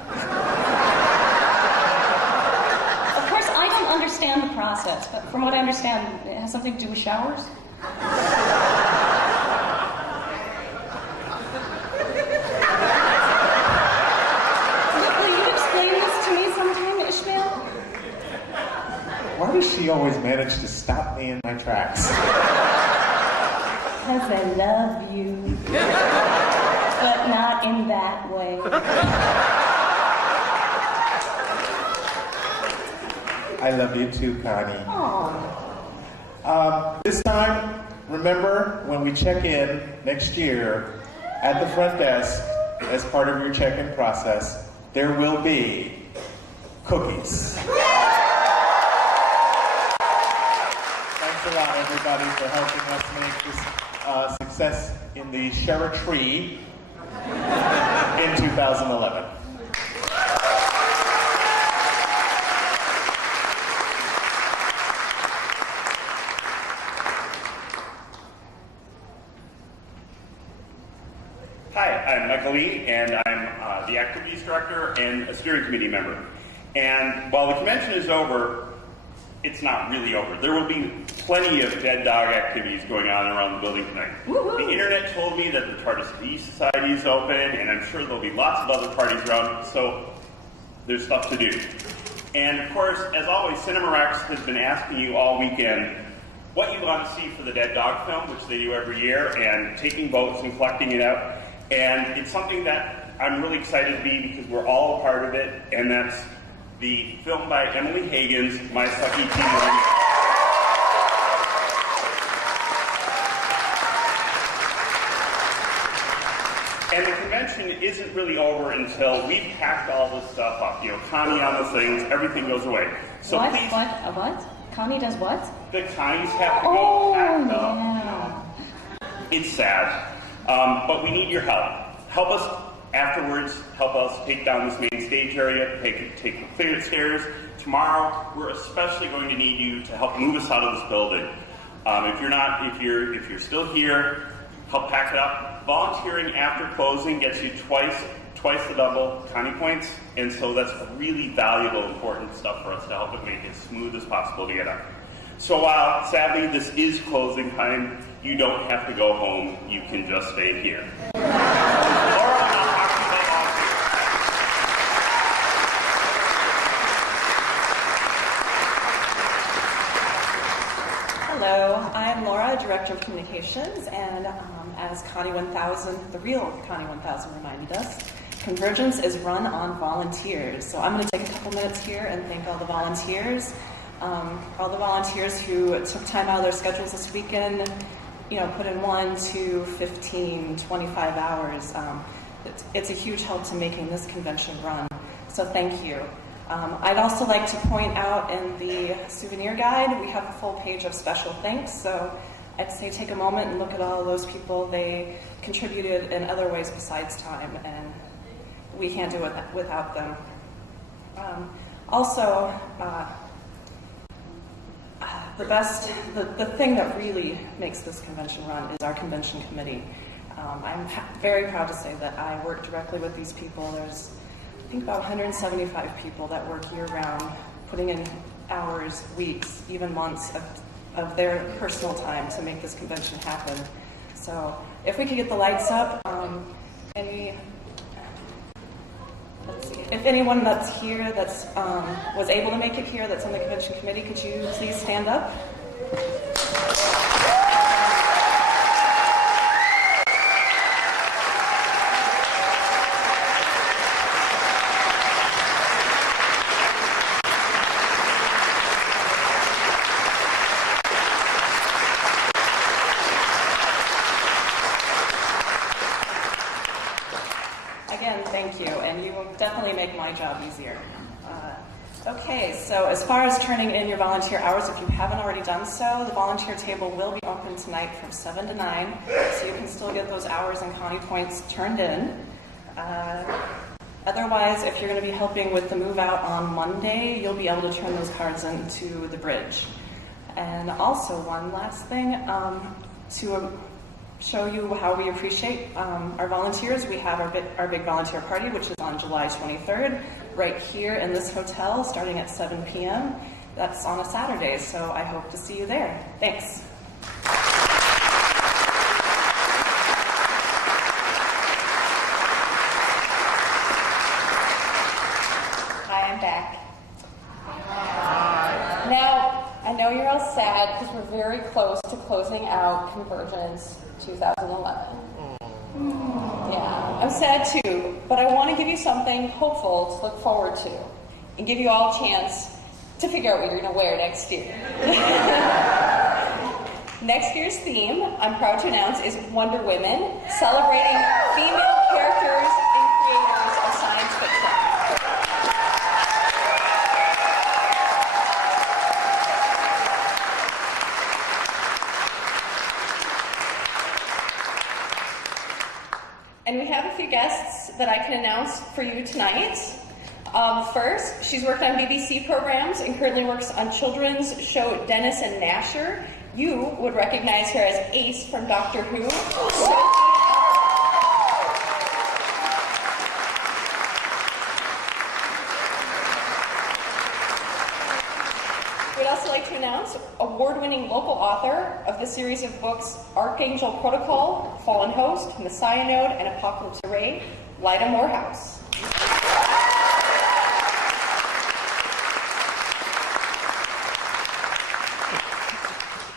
course, I don't understand the process, but from what I understand, it has something to do with showers. Why does she always manage to stop me in my tracks? Because I love you. But not in that way. I love you too, Connie. Aww. This time, remember, when we check in next year, at the front desk, as part of your check-in process, there will be cookies. Thanks a lot, everybody, for helping us make this success in the Sheratree in 2011. Hi, I'm Michael Lee, and I'm the Activities Director and a steering committee member. And while the convention is over, it's not really over. There will be plenty of dead dog activities going on around the building tonight. Woo-hoo. The internet told me that the Chartist Bee Society is open, and I'm sure there'll be lots of other parties around, so there's stuff to do. And of course, as always, Cinemarex has been asking you all weekend what you want to see for the dead dog film, which they do every year, and taking votes and collecting it up. And it's something that I'm really excited to be because we're all a part of it, and that's the film by Emily Hagen's My Sucky Teen Woman. And the convention isn't really over until we've packed all this stuff up. You know, Connie on the things, everything goes away. So what? please, What? Connie does what? the Connies have to go packed up. Yeah. It's sad, but we need your help. Help us afterwards. Help us take down this main stage area. Take the cleared stairs. Tomorrow, we're especially going to need you to help move us out of this building. If you're still here, help pack it up. Volunteering after closing gets you twice the double Connie points, and so that's really valuable, important stuff for us to help it make it as smooth as possible to get up. So while sadly this is closing time, you don't have to go home. You can just stay here. Hello, I'm Laura, Director of Communications, and as Connie 1000, the real Connie 1000 reminded us, CONvergence is run on volunteers. So I'm going to take a couple minutes here and thank all the volunteers who took time out of their schedules this weekend, put in 1, 2, 15, 25 hours. It's a huge help to making this convention run, so thank you. I'd also like to point out in the souvenir guide, we have a full page of special thanks, so I'd say take a moment and look at all of those people. They contributed in other ways besides time, and we can't do it without them. The thing that really makes this convention run is our convention committee. I'm very proud to say that I work directly with these people. There's, I think, about 175 people that work year-round, putting in hours, weeks, even months of their personal time to make this convention happen. So if we could get the lights up, if anyone that's here that's was able to make it here that's on the convention committee, could you please stand up? Again, thank you, and you will definitely make my job easier. Okay, so as far as turning in your volunteer hours, if you haven't already done so, the volunteer table will be open tonight from 7 to 9, so you can still get those hours and county points turned in. Otherwise, if you're going to be helping with the move out on Monday, you'll be able to turn those cards into the bridge. And also, one last thing, to show you how we appreciate our volunteers, we have our big volunteer party, which is on July 23rd, right here in this hotel, starting at 7 p.m. That's on a Saturday, so I hope to see you there. Thanks. Hi, I'm back. Now, I know you're all sad because we're very close to closing out CONvergence 2011. Yeah, I'm sad too, but I want to give you something hopeful to look forward to and give you all a chance to figure out what you're going to wear next year. Next year's theme, I'm proud to announce, is Wonder Women, celebrating female characters and creators of science fiction. And we have a few guests that I can announce for you tonight. First, she's worked on BBC programs and currently works on children's show Dennis and Gnasher. You would recognize her as Ace from Doctor Who. We'd also like to announce award-winning local author of the series of books Archangel Protocol, Fallen Host, Messiah Node, and Apocalypse Array, Lyda Morehouse.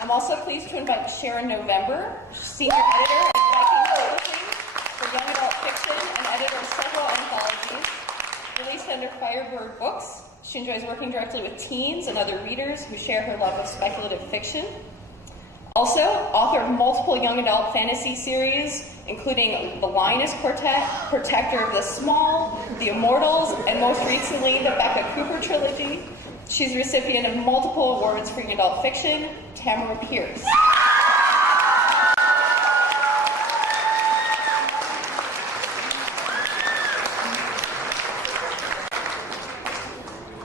I'm also pleased to invite Sharon November, senior editor at Viking Publishing for young adult fiction and editor of several anthologies released under Firebird Books. She enjoys working directly with teens and other readers who share her love of speculative fiction. Also, author of multiple young adult fantasy series, including The Lioness Quartet, Protector of the Small, The Immortals, and most recently, the Becca Cooper trilogy. She's a recipient of multiple awards for young adult fiction, Tamara Pierce.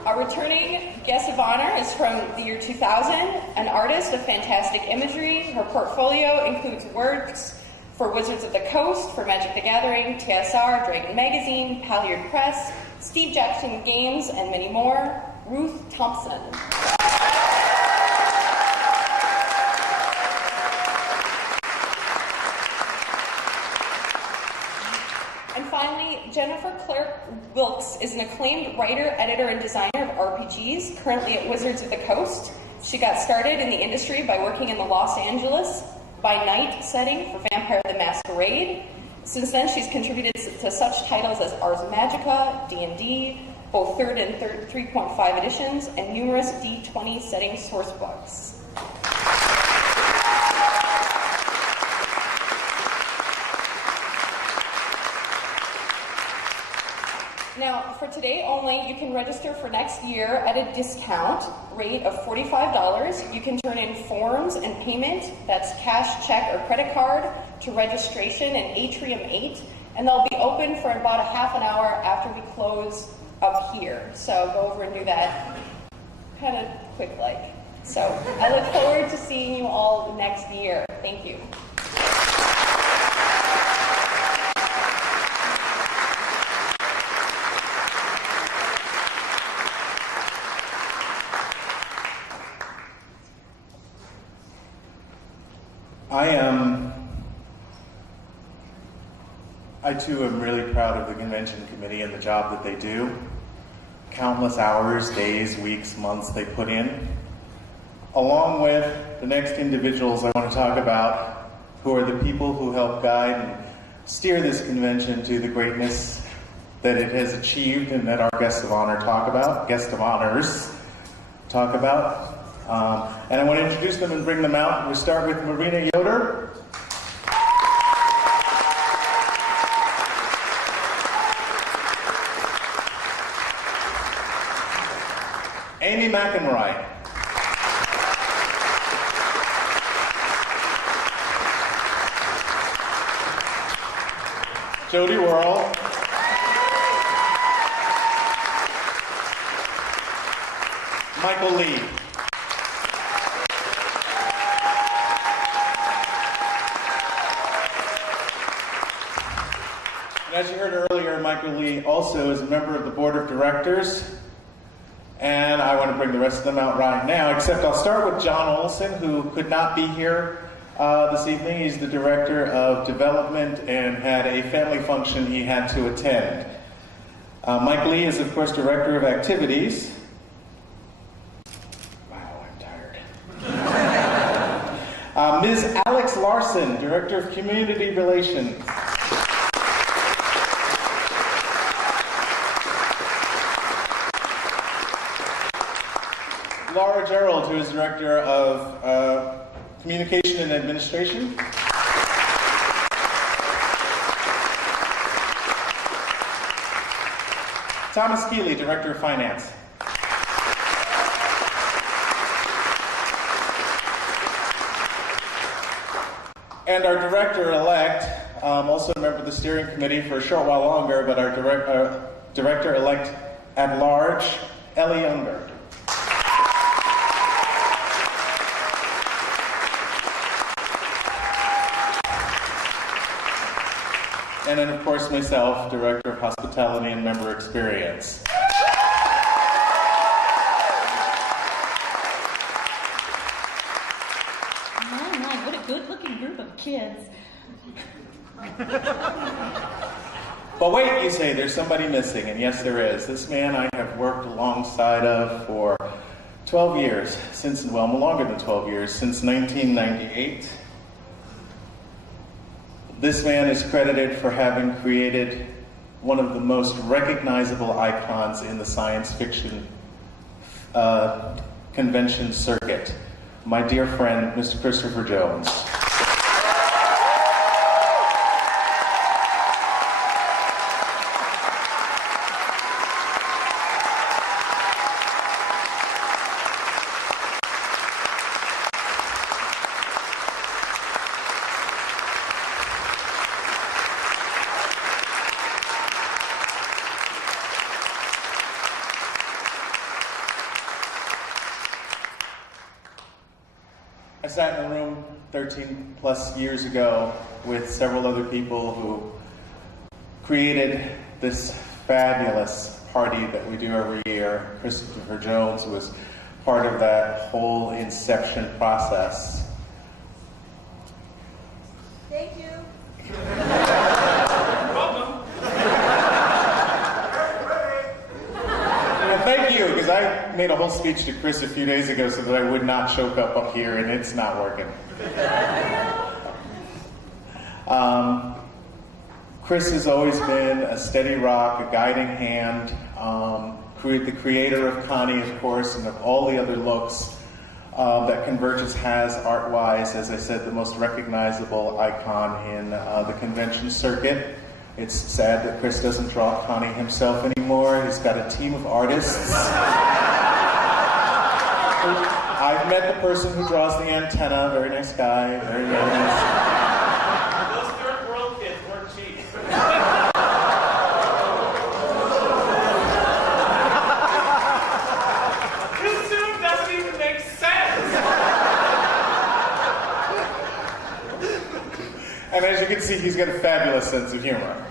Our returning guest of honor is from the year 2000, an artist of fantastic imagery. Her portfolio includes works for Wizards of the Coast, for Magic the Gathering, TSR, Dragon Magazine, Palyard Press, Steve Jackson Games, and many more. Ruth Thompson. And finally, Jennifer Clark Wilkes is an acclaimed writer, editor, and designer of RPGs, currently at Wizards of the Coast. She got started in the industry by working in the Los Angeles by night setting for Vampire the Masquerade. Since then, she's contributed to such titles as Ars Magica, D&D, both 3rd and 3.5 editions, and numerous D20 setting source books. Now, for today only, you can register for next year at a discount rate of $45. You can turn in forms and payment, that's cash, check, or credit card, to registration in Atrium 8, and they'll be open for about a half an hour after we close up here. So go over and do that kind of quick like. So I look forward to seeing you all next year. Thank you. I too am really proud of the convention committee and the job that they do. Countless hours, days, weeks, months they put in. Along with the next individuals I want to talk about, who are the people who help guide and steer this convention to the greatness that it has achieved and that our guests of honors talk about. And I want to introduce them and bring them out. We start with Marina Yoder. Amy McEnroy. Jody Worrell. Michael Lee. And as you heard earlier, Michael Lee also is a member of the board of directors. And I want to bring the rest of them out right now, except I'll start with John Olson, who could not be here this evening. He's the director of development and had a family function he had to attend. Mike Lee is, of course, director of activities. Wow, I'm tired. Ms. Alex Larson, director of community relations. Laura Gerald, who is Director of Communication and Administration. Thomas Keeley, Director of Finance. And our Director-elect, also a member of the steering committee for a short while longer, but our Director-elect at large, Ellie Younger. And then, of course, myself, Director of Hospitality and Member Experience. My, what a good-looking group of kids. But wait, you say, there's somebody missing, and yes, there is. This man I have worked alongside of for 12 years, longer than 12 years, since 1998. This man is credited for having created one of the most recognizable icons in the science fiction convention circuit. My dear friend, Mr. Christopher Jones. I sat in a room 13 plus years ago with several other people who created this fabulous party that we do every year. Christopher Jones was part of that whole inception process. Thank you. Thank you, because I made a whole speech to Chris a few days ago so that I would not choke up here, and it's not working. Chris has always been a steady rock, a guiding hand, the creator of Connie, of course, and of all the other looks that CONvergence has art-wise. As I said, the most recognizable icon in the convention circuit. It's sad that Chris doesn't draw Connie himself anymore. He's got a team of artists. I've met the person who draws the antenna. Very nice guy. Very nice. Those third world kids weren't cheap. This suit doesn't even make sense. And as you can see, he's got a fabulous sense of humor.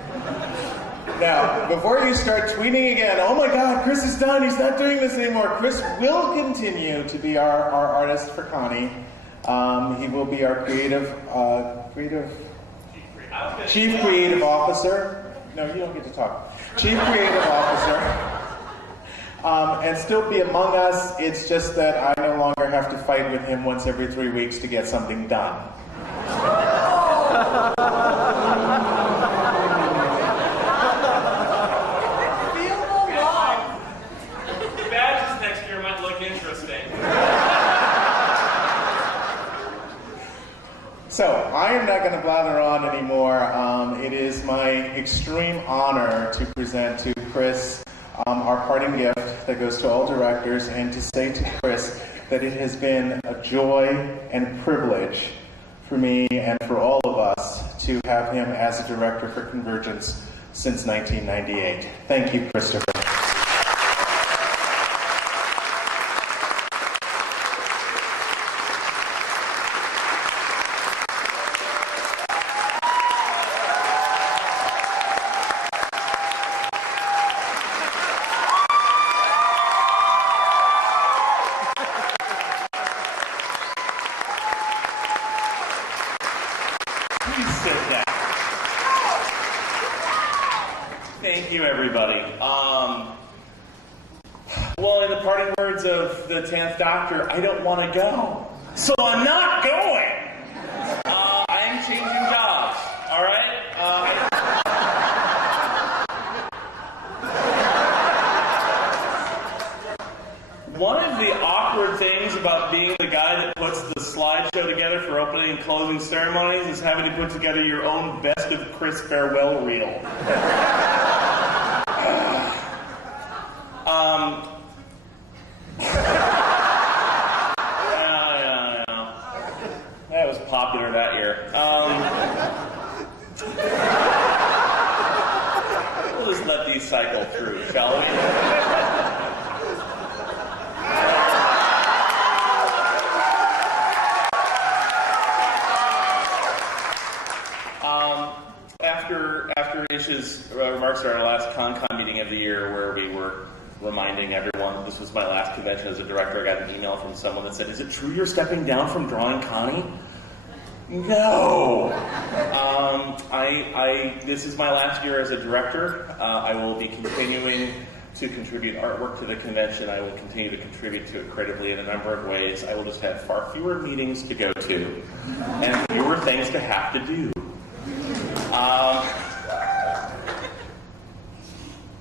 Now, before you start tweeting again, oh my God, Chris is done, he's not doing this anymore. Chris will continue to be our artist for Connie. He will be our creative Chief Creative Officer. No, you don't get to talk. Chief Creative Officer. And still be among us. It's just that I no longer have to fight with him once every 3 weeks to get something done. The badges next year might look interesting. So, I am not going to blather on anymore. It is my extreme honor to present to Chris our parting gift that goes to all directors, and to say to Chris that it has been a joy and privilege for me and for all of us to have him as a director for CONvergence since 1998. Thank you, Christopher. Thank you, everybody. Well, in the parting words of the 10th Doctor, I don't want to go. So I'm not going. I am changing jobs, all right? One of the awkward things about being the guy that puts the slideshow together for opening and closing ceremonies is having to put together your own best of Chris farewell reel. That was popular that year. We'll just let these cycle through, shall we? After Ish's remarks at our last CONCON meeting of the year, where we were reminding everyone that this was my last convention as a director, I got an email from someone that said, "Is it true you're stepping down from drawing Connie?" No! This is my last year as a director. I will be continuing to contribute artwork to the convention. I will continue to contribute to it creatively in a number of ways. I will just have far fewer meetings to go to and fewer things to have to do.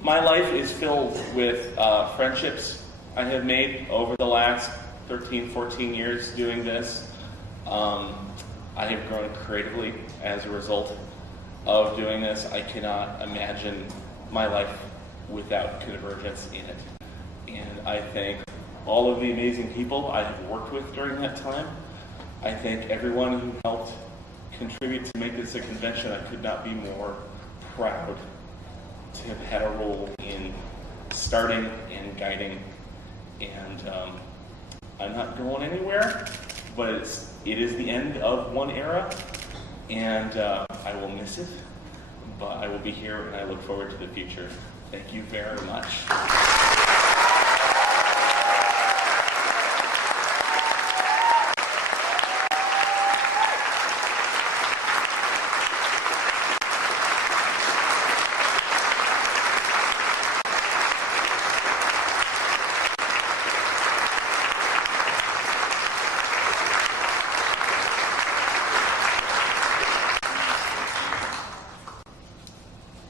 My life is filled with friendships I have made over the last 13, 14 years doing this. I have grown creatively as a result of doing this. I cannot imagine my life without CONvergence in it. And I thank all of the amazing people I have worked with during that time. I thank everyone who helped contribute to make this a convention. I could not be more proud to have had a role in starting and guiding. And I'm not going anywhere, but it is the end of one era, and I will miss it, but I will be here and I look forward to the future. Thank you very much.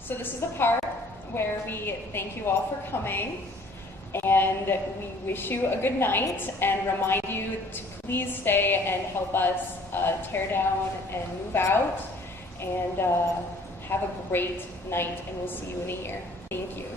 So this is the part where we thank you all for coming, and we wish you a good night and remind you to please stay and help us tear down and move out, and have a great night, and we'll see you in a year. Thank you.